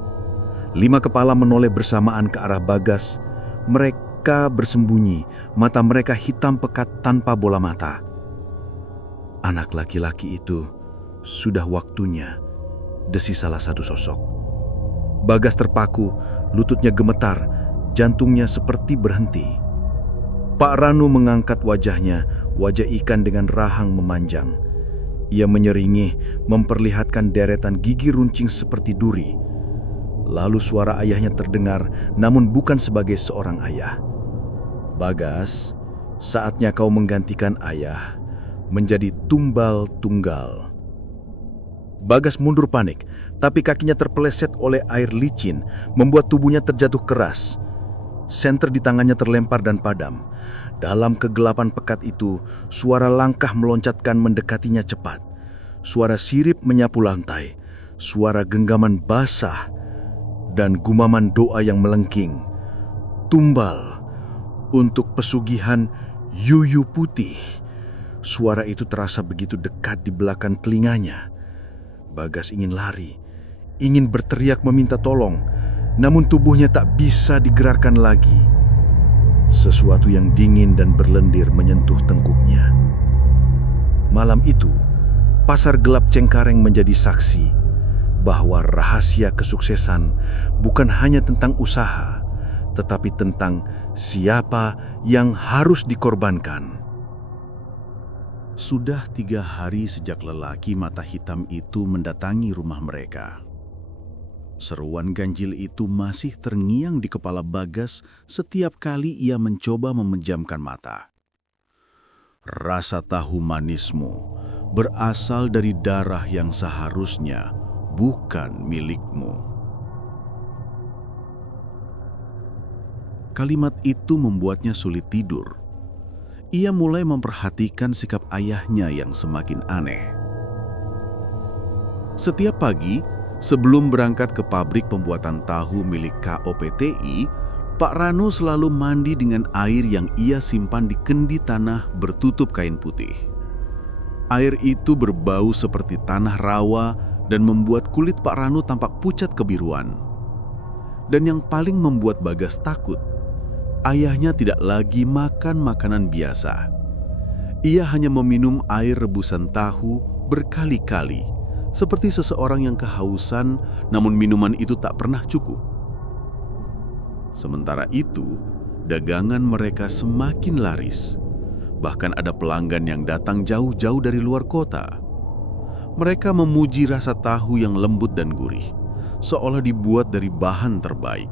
5 kepala menoleh bersamaan ke arah Bagas. Mereka bersembunyi, mata mereka hitam pekat tanpa bola mata. Anak laki-laki itu, sudah waktunya, desis salah satu sosok. Bagas terpaku, lututnya gemetar, jantungnya seperti berhenti. Pak Ranu mengangkat wajahnya, wajah ikan dengan rahang memanjang. Ia menyeringih, memperlihatkan deretan gigi runcing seperti duri. Lalu suara ayahnya terdengar, namun bukan sebagai seorang ayah. Bagas, saatnya kau menggantikan ayah, menjadi tumbal tunggal. Bagas mundur panik, tapi kakinya terpeleset oleh air licin, membuat tubuhnya terjatuh keras. Senter di tangannya terlempar dan padam. Dalam kegelapan pekat itu, suara langkah meloncatkan mendekatinya cepat. Suara sirip menyapu lantai, suara genggaman basah, dan gumaman doa yang melengking. Tumbal untuk pesugihan Yuyu Putih. Suara itu terasa begitu dekat di belakang telinganya. Bagas ingin lari, ingin berteriak meminta tolong, namun tubuhnya tak bisa digerakkan lagi. Sesuatu yang dingin dan berlendir menyentuh tengkuknya. Malam itu, pasar gelap Cengkareng menjadi saksi bahwa rahasia kesuksesan bukan hanya tentang usaha, tetapi tentang siapa yang harus dikorbankan. Sudah 3 hari sejak lelaki mata hitam itu mendatangi rumah mereka. Seruan ganjil itu masih terngiang di kepala Bagas setiap kali ia mencoba memejamkan mata. Rasa tahu manismu berasal dari darah yang seharusnya bukan milikmu. Kalimat itu membuatnya sulit tidur. Ia mulai memperhatikan sikap ayahnya yang semakin aneh. Setiap pagi, sebelum berangkat ke pabrik pembuatan tahu milik KOPTI, Pak Ranu selalu mandi dengan air yang ia simpan di kendi tanah bertutup kain putih. Air itu berbau seperti tanah rawa dan membuat kulit Pak Ranu tampak pucat kebiruan. Dan yang paling membuat Bagas takut, ayahnya tidak lagi makan makanan biasa. Ia hanya meminum air rebusan tahu berkali-kali, seperti seseorang yang kehausan, namun minuman itu tak pernah cukup. Sementara itu, dagangan mereka semakin laris. Bahkan ada pelanggan yang datang jauh-jauh dari luar kota. Mereka memuji rasa tahu yang lembut dan gurih, seolah dibuat dari bahan terbaik.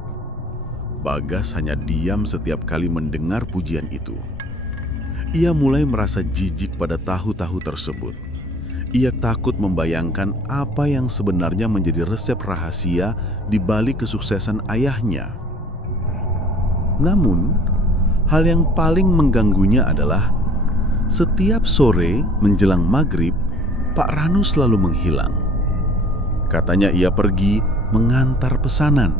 Bagas hanya diam setiap kali mendengar pujian itu. Ia mulai merasa jijik pada tahu-tahu tersebut. Ia takut membayangkan apa yang sebenarnya menjadi resep rahasia di balik kesuksesan ayahnya. Namun, hal yang paling mengganggunya adalah setiap sore menjelang maghrib, Pak Ranu selalu menghilang. Katanya ia pergi mengantar pesanan,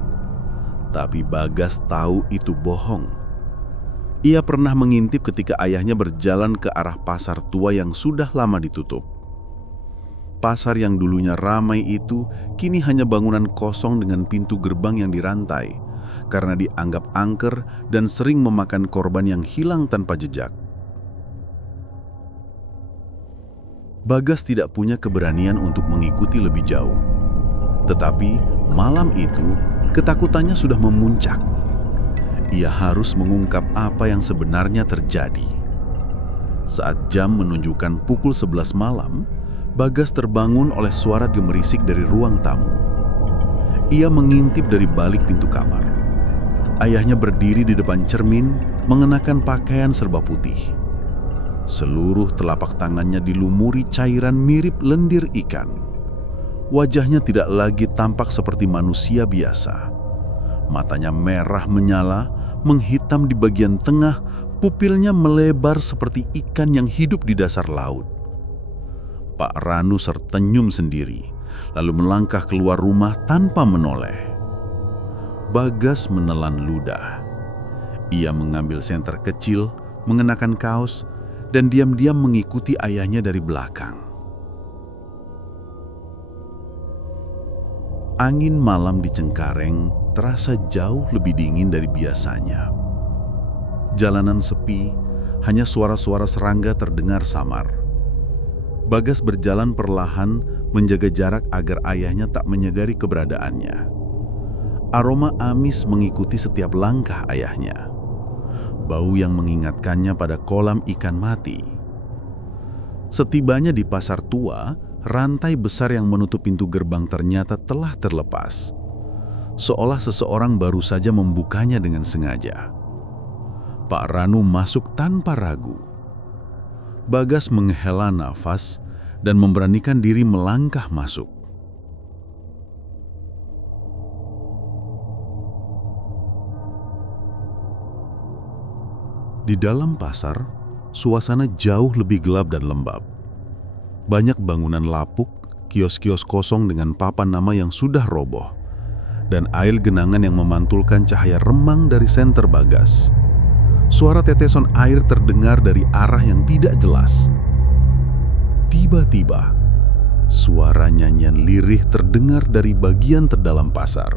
tapi Bagas tahu itu bohong. Ia pernah mengintip ketika ayahnya berjalan ke arah pasar tua yang sudah lama ditutup. Pasar yang dulunya ramai itu kini hanya bangunan kosong dengan pintu gerbang yang dirantai karena dianggap angker dan sering memakan korban yang hilang tanpa jejak. Bagas tidak punya keberanian untuk mengikuti lebih jauh. Tetapi malam itu ketakutannya sudah memuncak. Ia harus mengungkap apa yang sebenarnya terjadi. Saat jam menunjukkan pukul 11 malam, Bagas terbangun oleh suara gemerisik dari ruang tamu. Ia mengintip dari balik pintu kamar. Ayahnya berdiri di depan cermin, mengenakan pakaian serba putih. Seluruh telapak tangannya dilumuri cairan mirip lendir ikan. Wajahnya tidak lagi tampak seperti manusia biasa. Matanya merah menyala, menghitam di bagian tengah, pupilnya melebar seperti ikan yang hidup di dasar laut. Pak Ranu tertenyum sendiri, lalu melangkah keluar rumah tanpa menoleh. Bagas menelan ludah. Ia mengambil senter kecil, mengenakan kaos, dan diam-diam mengikuti ayahnya dari belakang. Angin malam di Cengkareng terasa jauh lebih dingin dari biasanya. Jalanan sepi, hanya suara-suara serangga terdengar samar. Bagas berjalan perlahan, menjaga jarak agar ayahnya tak menyadari keberadaannya. Aroma amis mengikuti setiap langkah ayahnya. Bau yang mengingatkannya pada kolam ikan mati. Setibanya di pasar tua, rantai besar yang menutup pintu gerbang ternyata telah terlepas. Seolah seseorang baru saja membukanya dengan sengaja. Pak Ranu masuk tanpa ragu. Bagas menghela nafas dan memberanikan diri melangkah masuk. Di dalam pasar, suasana jauh lebih gelap dan lembab. Banyak bangunan lapuk, kios-kios kosong dengan papan nama yang sudah roboh, dan air genangan yang memantulkan cahaya remang dari senter Bagas. Suara tetesan air terdengar dari arah yang tidak jelas. Tiba-tiba, suara nyanyian lirih terdengar dari bagian terdalam pasar.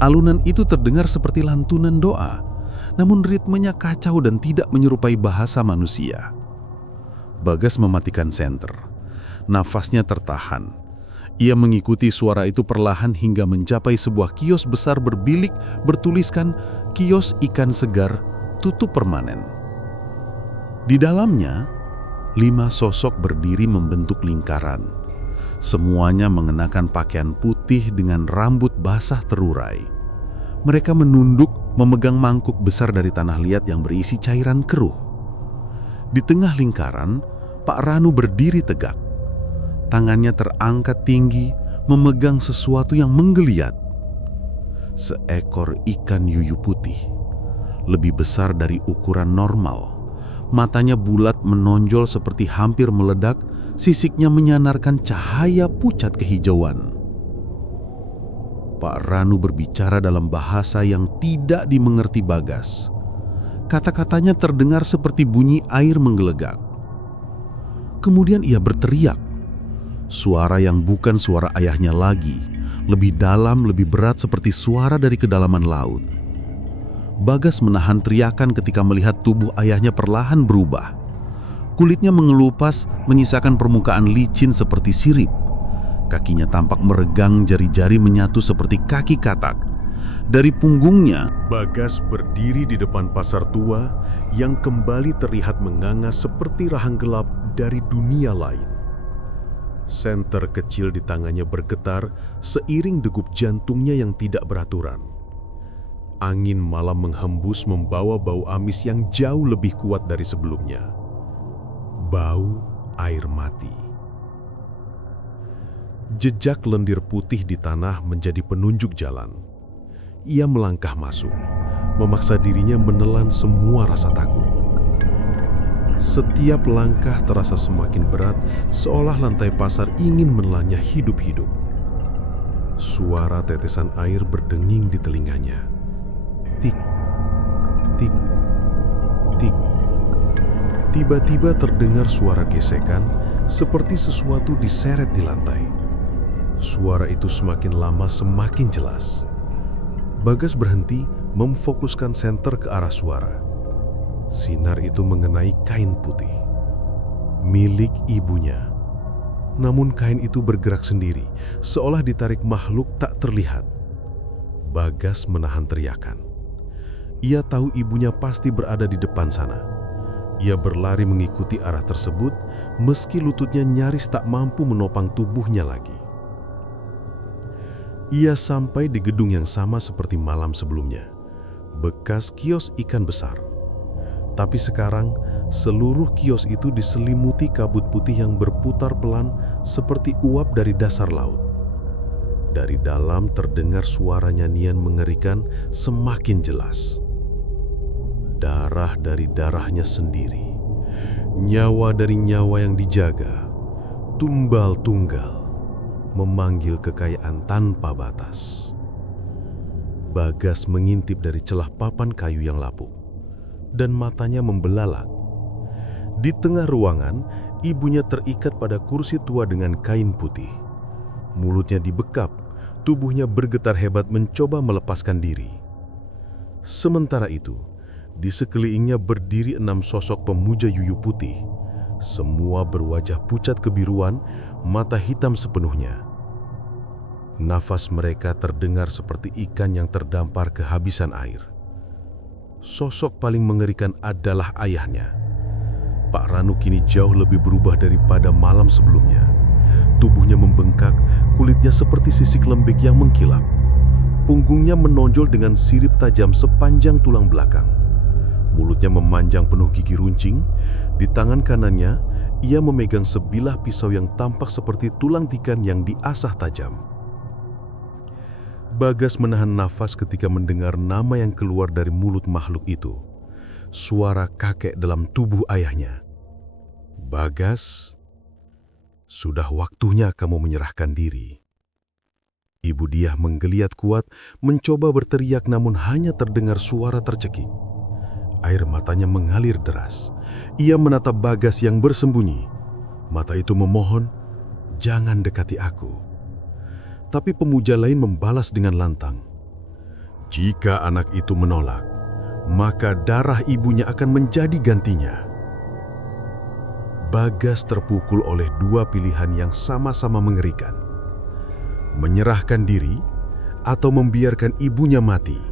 Alunan itu terdengar seperti lantunan doa, namun ritmenya kacau dan tidak menyerupai bahasa manusia. Bagas mematikan senter. Nafasnya tertahan. Ia mengikuti suara itu perlahan hingga mencapai sebuah kios besar berbilik bertuliskan kios ikan segar tutup permanen. Di dalamnya, 5 sosok berdiri membentuk lingkaran. Semuanya mengenakan pakaian putih dengan rambut basah terurai. Mereka menunduk memegang mangkuk besar dari tanah liat yang berisi cairan keruh. Di tengah lingkaran, Pak Ranu berdiri tegak. Tangannya terangkat tinggi, memegang sesuatu yang menggeliat. Seekor ikan yuyu putih, lebih besar dari ukuran normal. Matanya bulat menonjol seperti hampir meledak, sisiknya menyanarkan cahaya pucat kehijauan. Pak Ranu berbicara dalam bahasa yang tidak dimengerti Bagas. Kata-katanya terdengar seperti bunyi air menggelegak. Kemudian ia berteriak. Suara yang bukan suara ayahnya lagi, lebih dalam, lebih berat seperti suara dari kedalaman laut. Bagas menahan teriakan ketika melihat tubuh ayahnya perlahan berubah. Kulitnya mengelupas, menyisakan permukaan licin seperti sirip. Kakinya tampak meregang, jari-jari menyatu seperti kaki katak. Dari punggungnya, Bagas berdiri di depan pasar tua yang kembali terlihat menganga seperti rahang gelap dari dunia lain. Senter kecil di tangannya bergetar seiring degup jantungnya yang tidak beraturan. Angin malam menghembus membawa bau amis yang jauh lebih kuat dari sebelumnya. Bau air mati. Jejak lendir putih di tanah menjadi penunjuk jalan. Ia melangkah masuk, memaksa dirinya menelan semua rasa takut. Setiap langkah terasa semakin berat, seolah lantai pasar ingin menelannya hidup-hidup. Suara tetesan air berdenging di telinganya. Tik, tik, tik. Tiba-tiba terdengar suara gesekan, seperti sesuatu diseret di lantai. Suara itu semakin lama semakin jelas. Bagas berhenti, memfokuskan senter ke arah suara. Sinar itu mengenai kain putih, milik ibunya. Namun kain itu bergerak sendiri, seolah ditarik makhluk tak terlihat. Bagas menahan teriakan. Ia tahu ibunya pasti berada di depan sana. Ia berlari mengikuti arah tersebut, meski lututnya nyaris tak mampu menopang tubuhnya lagi. Ia sampai di gedung yang sama seperti malam sebelumnya, bekas kios ikan besar. Tapi sekarang, seluruh kios itu diselimuti kabut putih yang berputar pelan seperti uap dari dasar laut. Dari dalam terdengar suara nyanyian mengerikan semakin jelas. Darah dari darahnya sendiri, nyawa dari nyawa yang dijaga, tumbal tunggal, memanggil kekayaan tanpa batas. Bagas mengintip dari celah papan kayu yang lapuk, dan matanya membelalak. Di tengah ruangan, ibunya terikat pada kursi tua dengan kain putih. Mulutnya dibekap, tubuhnya bergetar hebat mencoba melepaskan diri. Sementara itu, di sekelilingnya berdiri 6 sosok pemuja yuyu putih. Semua berwajah pucat kebiruan, mata hitam sepenuhnya. Nafas mereka terdengar seperti ikan yang terdampar kehabisan air. Sosok paling mengerikan adalah ayahnya. Pak Ranu kini jauh lebih berubah daripada malam sebelumnya. Tubuhnya membengkak, kulitnya seperti sisik lembik yang mengkilap. Punggungnya menonjol dengan sirip tajam sepanjang tulang belakang. Mulutnya memanjang penuh gigi runcing. Di tangan kanannya, ia memegang sebilah pisau yang tampak seperti tulang tikan yang diasah tajam. Bagas menahan nafas ketika mendengar nama yang keluar dari mulut makhluk itu. Suara kakek dalam tubuh ayahnya. Bagas, sudah waktunya kamu menyerahkan diri. Ibu Diah menggeliat kuat, mencoba berteriak namun hanya terdengar suara tercekik. Air matanya mengalir deras. Ia menatap Bagas yang bersembunyi. Mata itu memohon, "Jangan dekati aku." Tapi pemuja lain membalas dengan lantang. Jika anak itu menolak, maka darah ibunya akan menjadi gantinya. Bagas terpukul oleh dua pilihan yang sama-sama mengerikan. Menyerahkan diri atau membiarkan ibunya mati.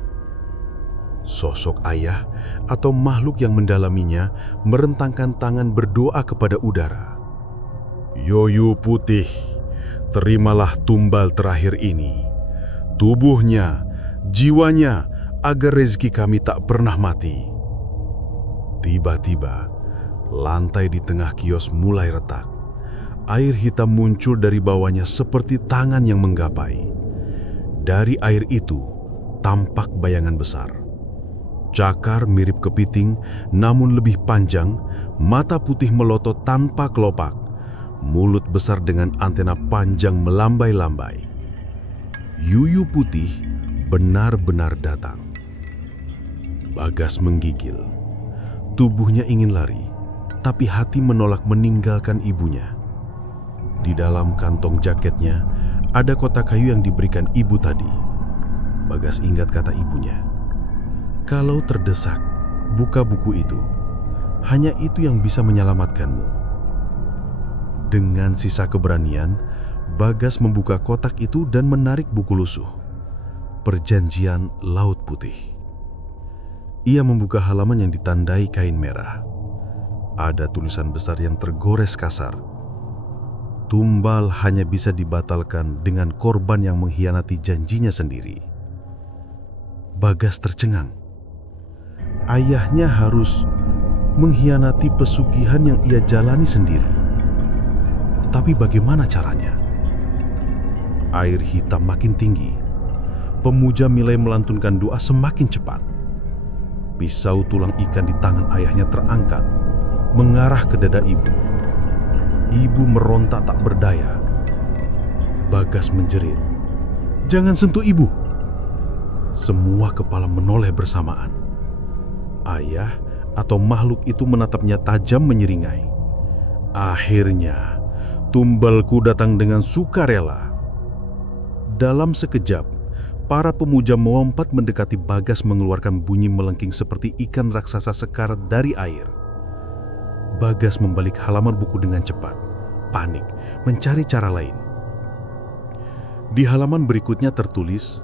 Sosok ayah atau makhluk yang mendalaminya merentangkan tangan berdoa kepada udara. Yoyu Putih, terimalah tumbal terakhir ini. Tubuhnya, jiwanya, agar rezeki kami tak pernah mati. Tiba-tiba, lantai di tengah kios mulai retak. Air hitam muncul dari bawahnya seperti tangan yang menggapai. Dari air itu, tampak bayangan besar. Cakar mirip kepiting, namun lebih panjang, mata putih melotot tanpa kelopak. Mulut besar dengan antena panjang melambai-lambai. Yuyu Putih benar-benar datang. Bagas menggigil. Tubuhnya ingin lari, tapi hati menolak meninggalkan ibunya. Di dalam kantong jaketnya ada kotak kayu yang diberikan ibu tadi. Bagas ingat kata ibunya. Kalau terdesak, buka buku itu. Hanya itu yang bisa menyelamatkanmu. Dengan sisa keberanian, Bagas membuka kotak itu dan menarik buku lusuh. Perjanjian Laut Putih. Ia membuka halaman yang ditandai kain merah. Ada tulisan besar yang tergores kasar. Tumbal hanya bisa dibatalkan dengan korban yang mengkhianati janjinya sendiri. Bagas tercengang. Ayahnya harus mengkhianati pesugihan yang ia jalani sendiri. Tapi bagaimana caranya? Air hitam makin tinggi. Pemuja mulai melantunkan doa semakin cepat. Pisau tulang ikan di tangan ayahnya terangkat, mengarah ke dada ibu. Ibu merontak tak berdaya. Bagas menjerit, "Jangan sentuh ibu!" Semua kepala menoleh bersamaan. Ayah atau makhluk itu menatapnya tajam menyeringai. Akhirnya, tumbalku datang dengan sukarela. Dalam sekejap, para pemuja melompat mendekati Bagas mengeluarkan bunyi melengking seperti ikan raksasa sekarat dari air. Bagas membalik halaman buku dengan cepat, panik, mencari cara lain. Di halaman berikutnya tertulis,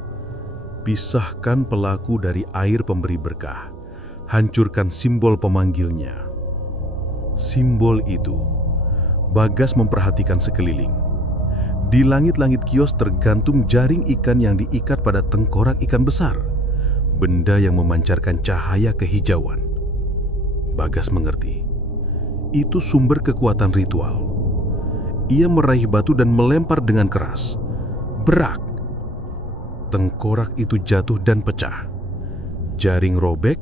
"Pisahkan pelaku dari air pemberi berkah. Hancurkan simbol pemanggilnya." Simbol itu, Bagas memperhatikan sekeliling. Di langit-langit kios tergantung jaring ikan yang diikat pada tengkorak ikan besar. Benda yang memancarkan cahaya kehijauan. Bagas mengerti. Itu sumber kekuatan ritual. Ia meraih batu dan melempar dengan keras. Berak. Tengkorak itu jatuh dan pecah. Jaring robek,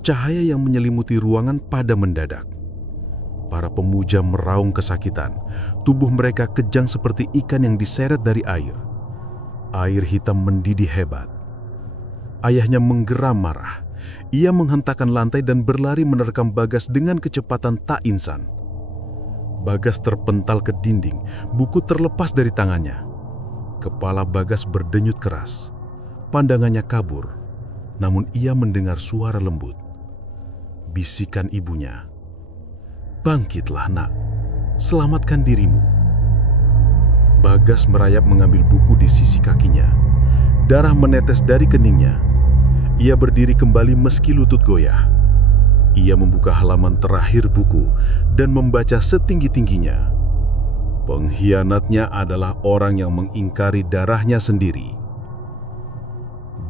cahaya yang menyelimuti ruangan padam mendadak. Para pemuja meraung kesakitan. Tubuh mereka kejang seperti ikan yang diseret dari air. Air hitam mendidih hebat. Ayahnya menggeram marah. Ia menghentakkan lantai dan berlari menerkam Bagas dengan kecepatan tak insan. Bagas terpental ke dinding, buku terlepas dari tangannya. Kepala Bagas berdenyut keras. Pandangannya kabur, namun ia mendengar suara lembut. Bisikan ibunya, "Bangkitlah nak, selamatkan dirimu." Bagas merayap mengambil buku di sisi kakinya. Darah menetes dari keningnya. Ia berdiri kembali meski lutut goyah. Ia membuka halaman terakhir buku dan membaca setinggi-tingginya. Pengkhianatnya adalah orang yang mengingkari darahnya sendiri.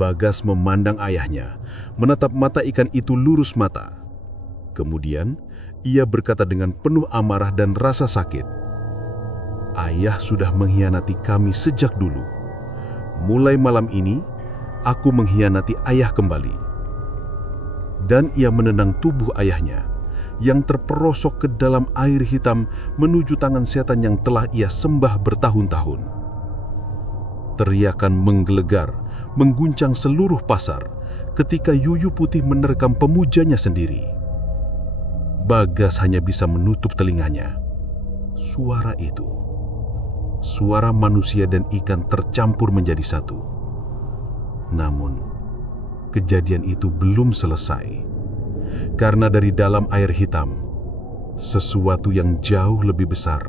Bagas memandang ayahnya, menatap mata ikan itu lurus mata. Kemudian, ia berkata dengan penuh amarah dan rasa sakit, "Ayah sudah mengkhianati kami sejak dulu. Mulai malam ini, aku mengkhianati ayah kembali." Dan ia menendang tubuh ayahnya, yang terperosok ke dalam air hitam menuju tangan setan yang telah ia sembah bertahun-tahun. Teriakan menggelegar, mengguncang seluruh pasar ketika Yuyu Putih menerkam pemujanya sendiri. Bagas hanya bisa menutup telinganya. Suara itu, suara manusia dan ikan tercampur menjadi satu. Namun, kejadian itu belum selesai. Karena dari dalam air hitam, sesuatu yang jauh lebih besar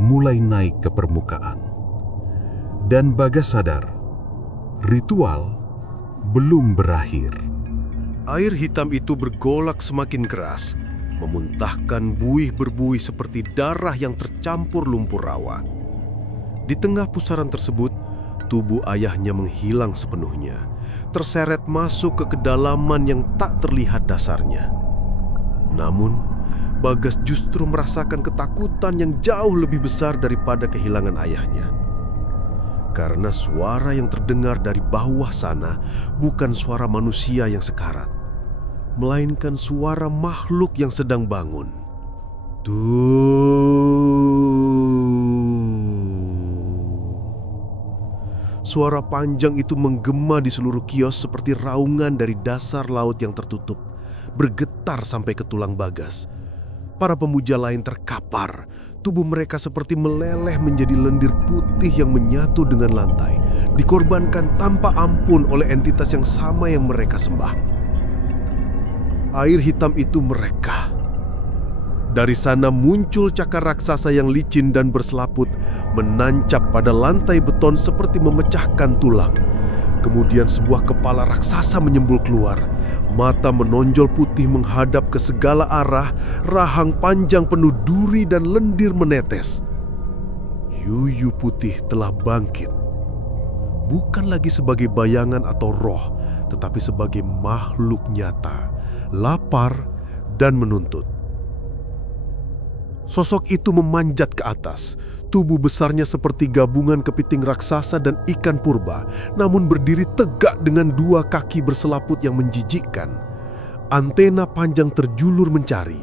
mulai naik ke permukaan. Dan Bagas sadar, ritual belum berakhir. Air hitam itu bergolak semakin keras, memuntahkan buih berbuih seperti darah yang tercampur lumpur rawa. Di tengah pusaran tersebut, tubuh ayahnya menghilang sepenuhnya, terseret masuk ke kedalaman yang tak terlihat dasarnya. Namun, Bagas justru merasakan ketakutan yang jauh lebih besar daripada kehilangan ayahnya. Karena suara yang terdengar dari bawah sana bukan suara manusia yang sekarat, melainkan suara makhluk yang sedang bangun. Suara panjang itu menggema di seluruh kios seperti raungan dari dasar laut yang tertutup, bergetar sampai ke tulang Bagas. Para pemuja lain terkapar, tubuh mereka seperti meleleh menjadi lendir putih yang menyatu dengan lantai, dikorbankan tanpa ampun oleh entitas yang sama yang mereka sembah. Air hitam itu mereka. Dari sana muncul cakar raksasa yang licin dan berselaput, menancap pada lantai beton seperti memecahkan tulang. Kemudian sebuah kepala raksasa menyembul keluar. Mata menonjol putih menghadap ke segala arah, rahang panjang penuh duri dan lendir menetes. Yuyu Putih telah bangkit. Bukan lagi sebagai bayangan atau roh, tetapi sebagai makhluk nyata, lapar dan menuntut. Sosok itu memanjat ke atas. Tubuh besarnya seperti gabungan kepiting raksasa dan ikan purba, namun berdiri tegak dengan dua kaki berselaput yang menjijikkan. Antena panjang terjulur mencari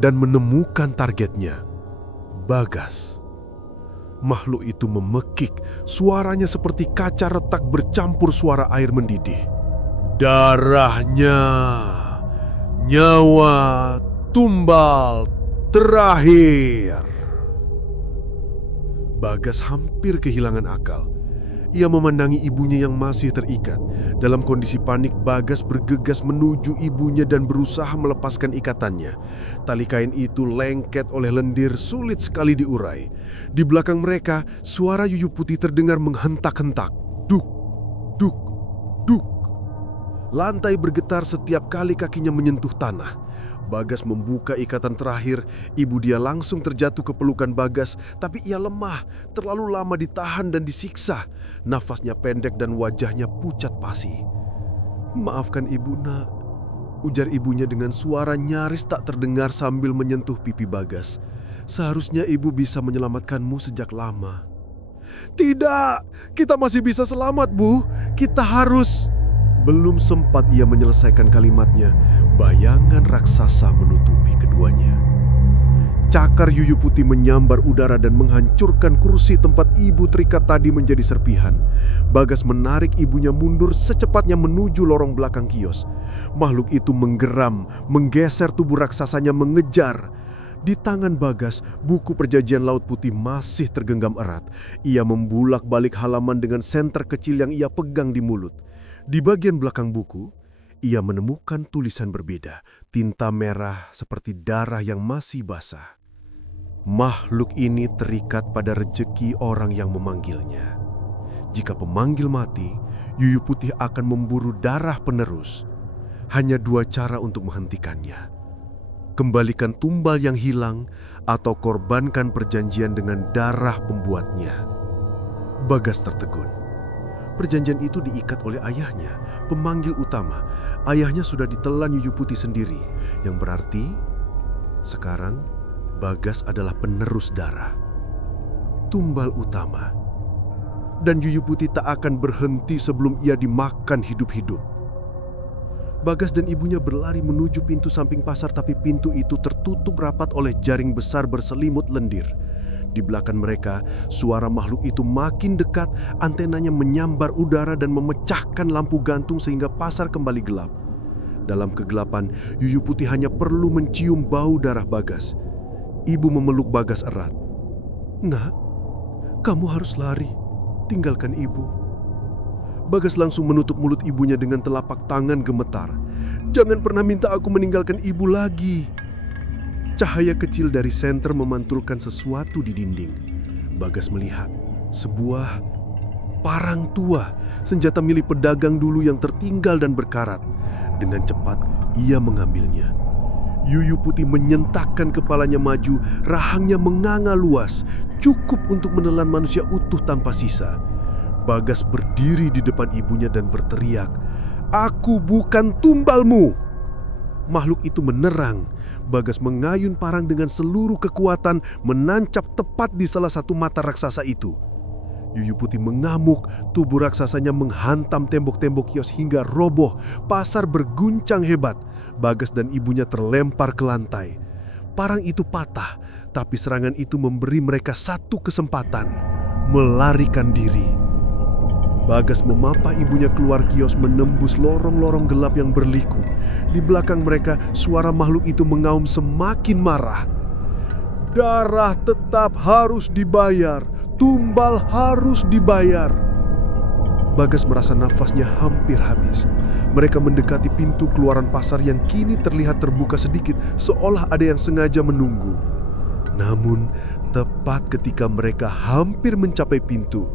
dan menemukan targetnya, Bagas. Makhluk itu memekik, suaranya seperti kaca retak bercampur suara air mendidih. Darahnya, nyawa tumbal terakhir. Bagas hampir kehilangan akal. Ia memandangi ibunya yang masih terikat. Dalam kondisi panik, Bagas bergegas menuju ibunya dan berusaha melepaskan ikatannya. Tali kain itu lengket oleh lendir, sulit sekali diurai. Di belakang mereka, suara Yuyu Putih terdengar menghentak-hentak. Duk, duk, duk. Lantai bergetar setiap kali kakinya menyentuh tanah. Bagas membuka ikatan terakhir, ibu dia langsung terjatuh ke pelukan Bagas, tapi ia lemah, terlalu lama ditahan dan disiksa. Nafasnya pendek dan wajahnya pucat pasi. "Maafkan ibu, nak," ujar ibunya dengan suara nyaris tak terdengar sambil menyentuh pipi Bagas. "Seharusnya ibu bisa menyelamatkanmu sejak lama." "Tidak, kita masih bisa selamat, Bu. Kita harus..." Belum sempat ia menyelesaikan kalimatnya, bayangan raksasa menutupi keduanya. Cakar Yuyu Putih menyambar udara dan menghancurkan kursi tempat ibu terikat tadi menjadi serpihan. Bagas menarik ibunya mundur secepatnya menuju lorong belakang kios. Makhluk itu menggeram, menggeser tubuh raksasanya mengejar. Di tangan Bagas, buku Perjanjian Laut Putih masih tergenggam erat. Ia membulak-balik halaman dengan senter kecil yang ia pegang di mulut. Di bagian belakang buku, ia menemukan tulisan berbeda, tinta merah seperti darah yang masih basah. Makhluk ini terikat pada rejeki orang yang memanggilnya. Jika pemanggil mati, Yuyu Putih akan memburu darah penerus. Hanya 2 cara untuk menghentikannya. Kembalikan tumbal yang hilang atau korbankan perjanjian dengan darah pembuatnya. Bagas tertegun. Perjanjian itu diikat oleh ayahnya, pemanggil utama. Ayahnya sudah ditelan Yuyu Putih sendiri, yang berarti sekarang Bagas adalah penerus darah, tumbal utama. Dan Yuyu Putih tak akan berhenti sebelum ia dimakan hidup-hidup. Bagas dan ibunya berlari menuju pintu samping pasar, tapi pintu itu tertutup rapat oleh jaring besar berselimut lendir. Di belakang mereka, suara makhluk itu makin dekat, antenanya menyambar udara dan memecahkan lampu gantung sehingga pasar kembali gelap. Dalam kegelapan, Yuyu Putih hanya perlu mencium bau darah Bagas. Ibu memeluk Bagas erat. "Nak, kamu harus lari. Tinggalkan ibu." Bagas langsung menutup mulut ibunya dengan telapak tangan gemetar. "Jangan pernah minta aku meninggalkan ibu lagi." Cahaya kecil dari senter memantulkan sesuatu di dinding. Bagas melihat sebuah parang tua, senjata milik pedagang dulu yang tertinggal dan berkarat. Dengan cepat ia mengambilnya. Yuyu Putih menyentakkan kepalanya maju, rahangnya menganga luas, cukup untuk menelan manusia utuh tanpa sisa. Bagas berdiri di depan ibunya dan berteriak, "Aku bukan tumbalmu!" Makhluk itu menerang. Bagas mengayun parang dengan seluruh kekuatan, menancap tepat di salah satu mata raksasa itu. Yuyu Putih mengamuk, tubuh raksasanya menghantam tembok-tembok kios hingga roboh, pasar berguncang hebat. Bagas dan ibunya terlempar ke lantai. Parang itu patah, tapi serangan itu memberi mereka satu kesempatan, melarikan diri. Bagas memapah ibunya keluar kios menembus lorong-lorong gelap yang berliku. Di belakang mereka, suara makhluk itu mengaum semakin marah. "Darah tetap harus dibayar, tumbal harus dibayar." Bagas merasa nafasnya hampir habis. Mereka mendekati pintu keluaran pasar yang kini terlihat terbuka sedikit, seolah ada yang sengaja menunggu. Namun, tepat ketika mereka hampir mencapai pintu,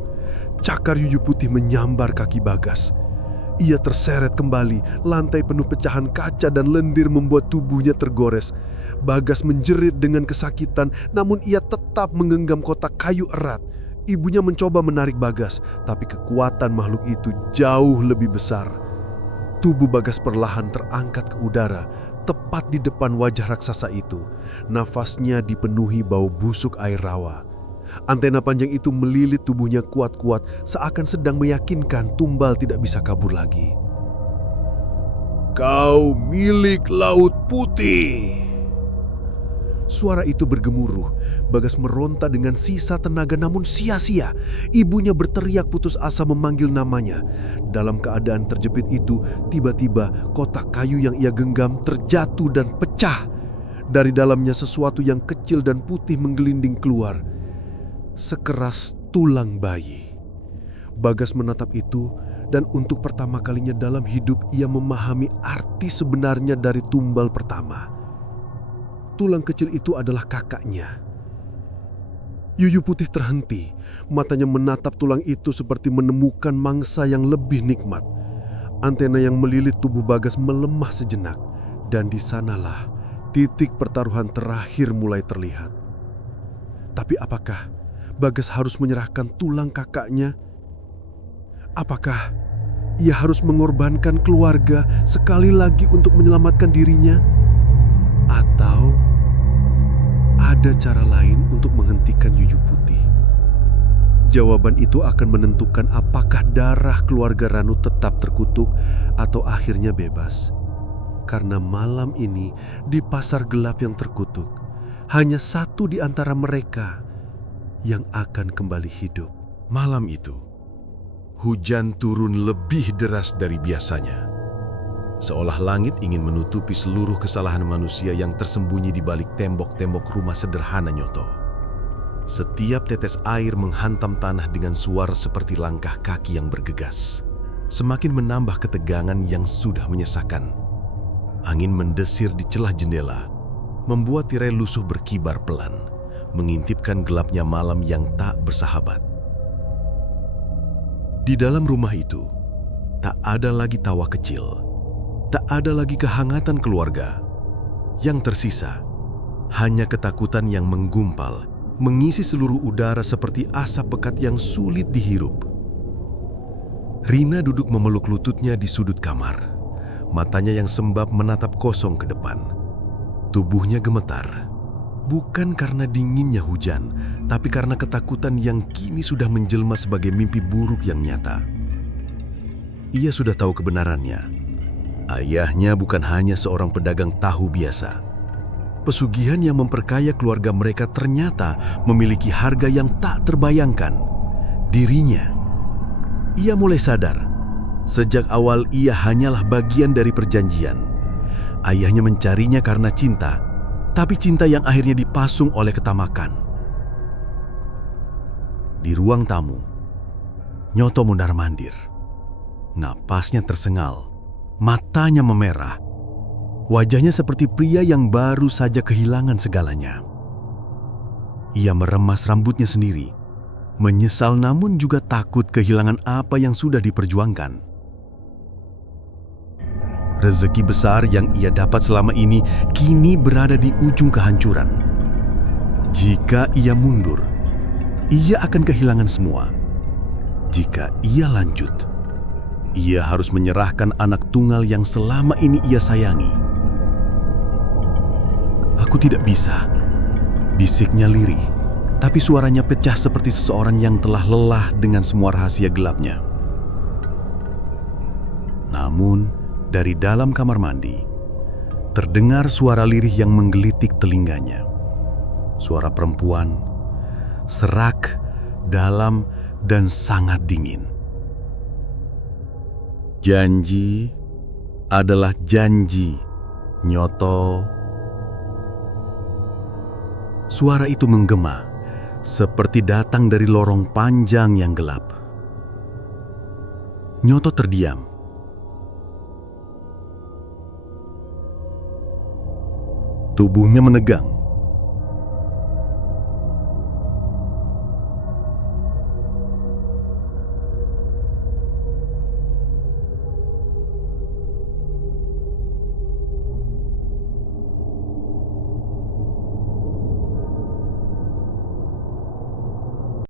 cakar Yuyu Putih menyambar kaki Bagas. Ia terseret kembali, lantai penuh pecahan kaca dan lendir membuat tubuhnya tergores. Bagas menjerit dengan kesakitan, namun ia tetap menggenggam kotak kayu erat. Ibunya mencoba menarik Bagas, tapi kekuatan makhluk itu jauh lebih besar. Tubuh Bagas perlahan terangkat ke udara, tepat di depan wajah raksasa itu. Nafasnya dipenuhi bau busuk air rawa. Antena panjang itu melilit tubuhnya kuat-kuat, seakan sedang meyakinkan tumbal tidak bisa kabur lagi. "Kau milik Laut Putih!" Suara itu bergemuruh. Bagas meronta dengan sisa tenaga, namun sia-sia. Ibunya berteriak putus asa memanggil namanya. Dalam keadaan terjepit itu, tiba-tiba kotak kayu yang ia genggam terjatuh dan pecah. Dari dalamnya sesuatu yang kecil dan putih menggelinding keluar, sekeras tulang bayi. Bagas menatap itu, dan untuk pertama kalinya dalam hidup ia memahami arti sebenarnya dari tumbal pertama. Tulang kecil itu adalah kakaknya. Yuyu Putih terhenti, matanya menatap tulang itu seperti menemukan mangsa yang lebih nikmat. Antena yang melilit tubuh Bagas melemah sejenak, dan di sanalah titik pertaruhan terakhir mulai terlihat. Tapi apakah Bagas harus menyerahkan tulang kakaknya? Apakah ia harus mengorbankan keluarga sekali lagi untuk menyelamatkan dirinya? Atau ada cara lain untuk menghentikan Yuyu Putih? Jawaban itu akan menentukan apakah darah keluarga Ranu tetap terkutuk atau akhirnya bebas. Karena malam ini di pasar gelap yang terkutuk, hanya satu di antara mereka yang akan kembali hidup. Malam itu, hujan turun lebih deras dari biasanya. Seolah langit ingin menutupi seluruh kesalahan manusia yang tersembunyi di balik tembok-tembok rumah sederhana Nyoto. Setiap tetes air menghantam tanah dengan suara seperti langkah kaki yang bergegas, semakin menambah ketegangan yang sudah menyesakan. Angin mendesir di celah jendela, membuat tirai lusuh berkibar pelan, mengintipkan gelapnya malam yang tak bersahabat. Di dalam rumah itu, tak ada lagi tawa kecil, tak ada lagi kehangatan keluarga. Yang tersisa hanya ketakutan yang menggumpal, mengisi seluruh udara seperti asap pekat yang sulit dihirup. Rina duduk memeluk lututnya di sudut kamar, matanya yang sembab menatap kosong ke depan. Tubuhnya gemetar, bukan karena dinginnya hujan, tapi karena ketakutan yang kini sudah menjelma sebagai mimpi buruk yang nyata. Ia sudah tahu kebenarannya. Ayahnya bukan hanya seorang pedagang tahu biasa. Pesugihan yang memperkaya keluarga mereka ternyata memiliki harga yang tak terbayangkan. Dirinya. Ia mulai sadar. Sejak awal ia hanyalah bagian dari perjanjian. Ayahnya mencarinya karena cinta, tapi cinta yang akhirnya dipasung oleh ketamakan. Di ruang tamu, Nyoto mondar-mandir. Napasnya tersengal, matanya memerah. Wajahnya seperti pria yang baru saja kehilangan segalanya. Ia meremas rambutnya sendiri, menyesal namun juga takut kehilangan apa yang sudah diperjuangkan. Rezeki besar yang ia dapat selama ini kini berada di ujung kehancuran. Jika ia mundur, ia akan kehilangan semua. Jika ia lanjut, ia harus menyerahkan anak tunggal yang selama ini ia sayangi. "Aku tidak bisa," bisiknya lirih, tapi suaranya pecah seperti seseorang yang telah lelah dengan semua rahasia gelapnya. Namun, dari dalam kamar mandi, terdengar suara lirih yang menggelitik telinganya. Suara perempuan, serak, dalam, dan sangat dingin. "Janji adalah janji, Nyoto." Suara itu menggema, seperti datang dari lorong panjang yang gelap. Nyoto terdiam. Tubuhnya menegang.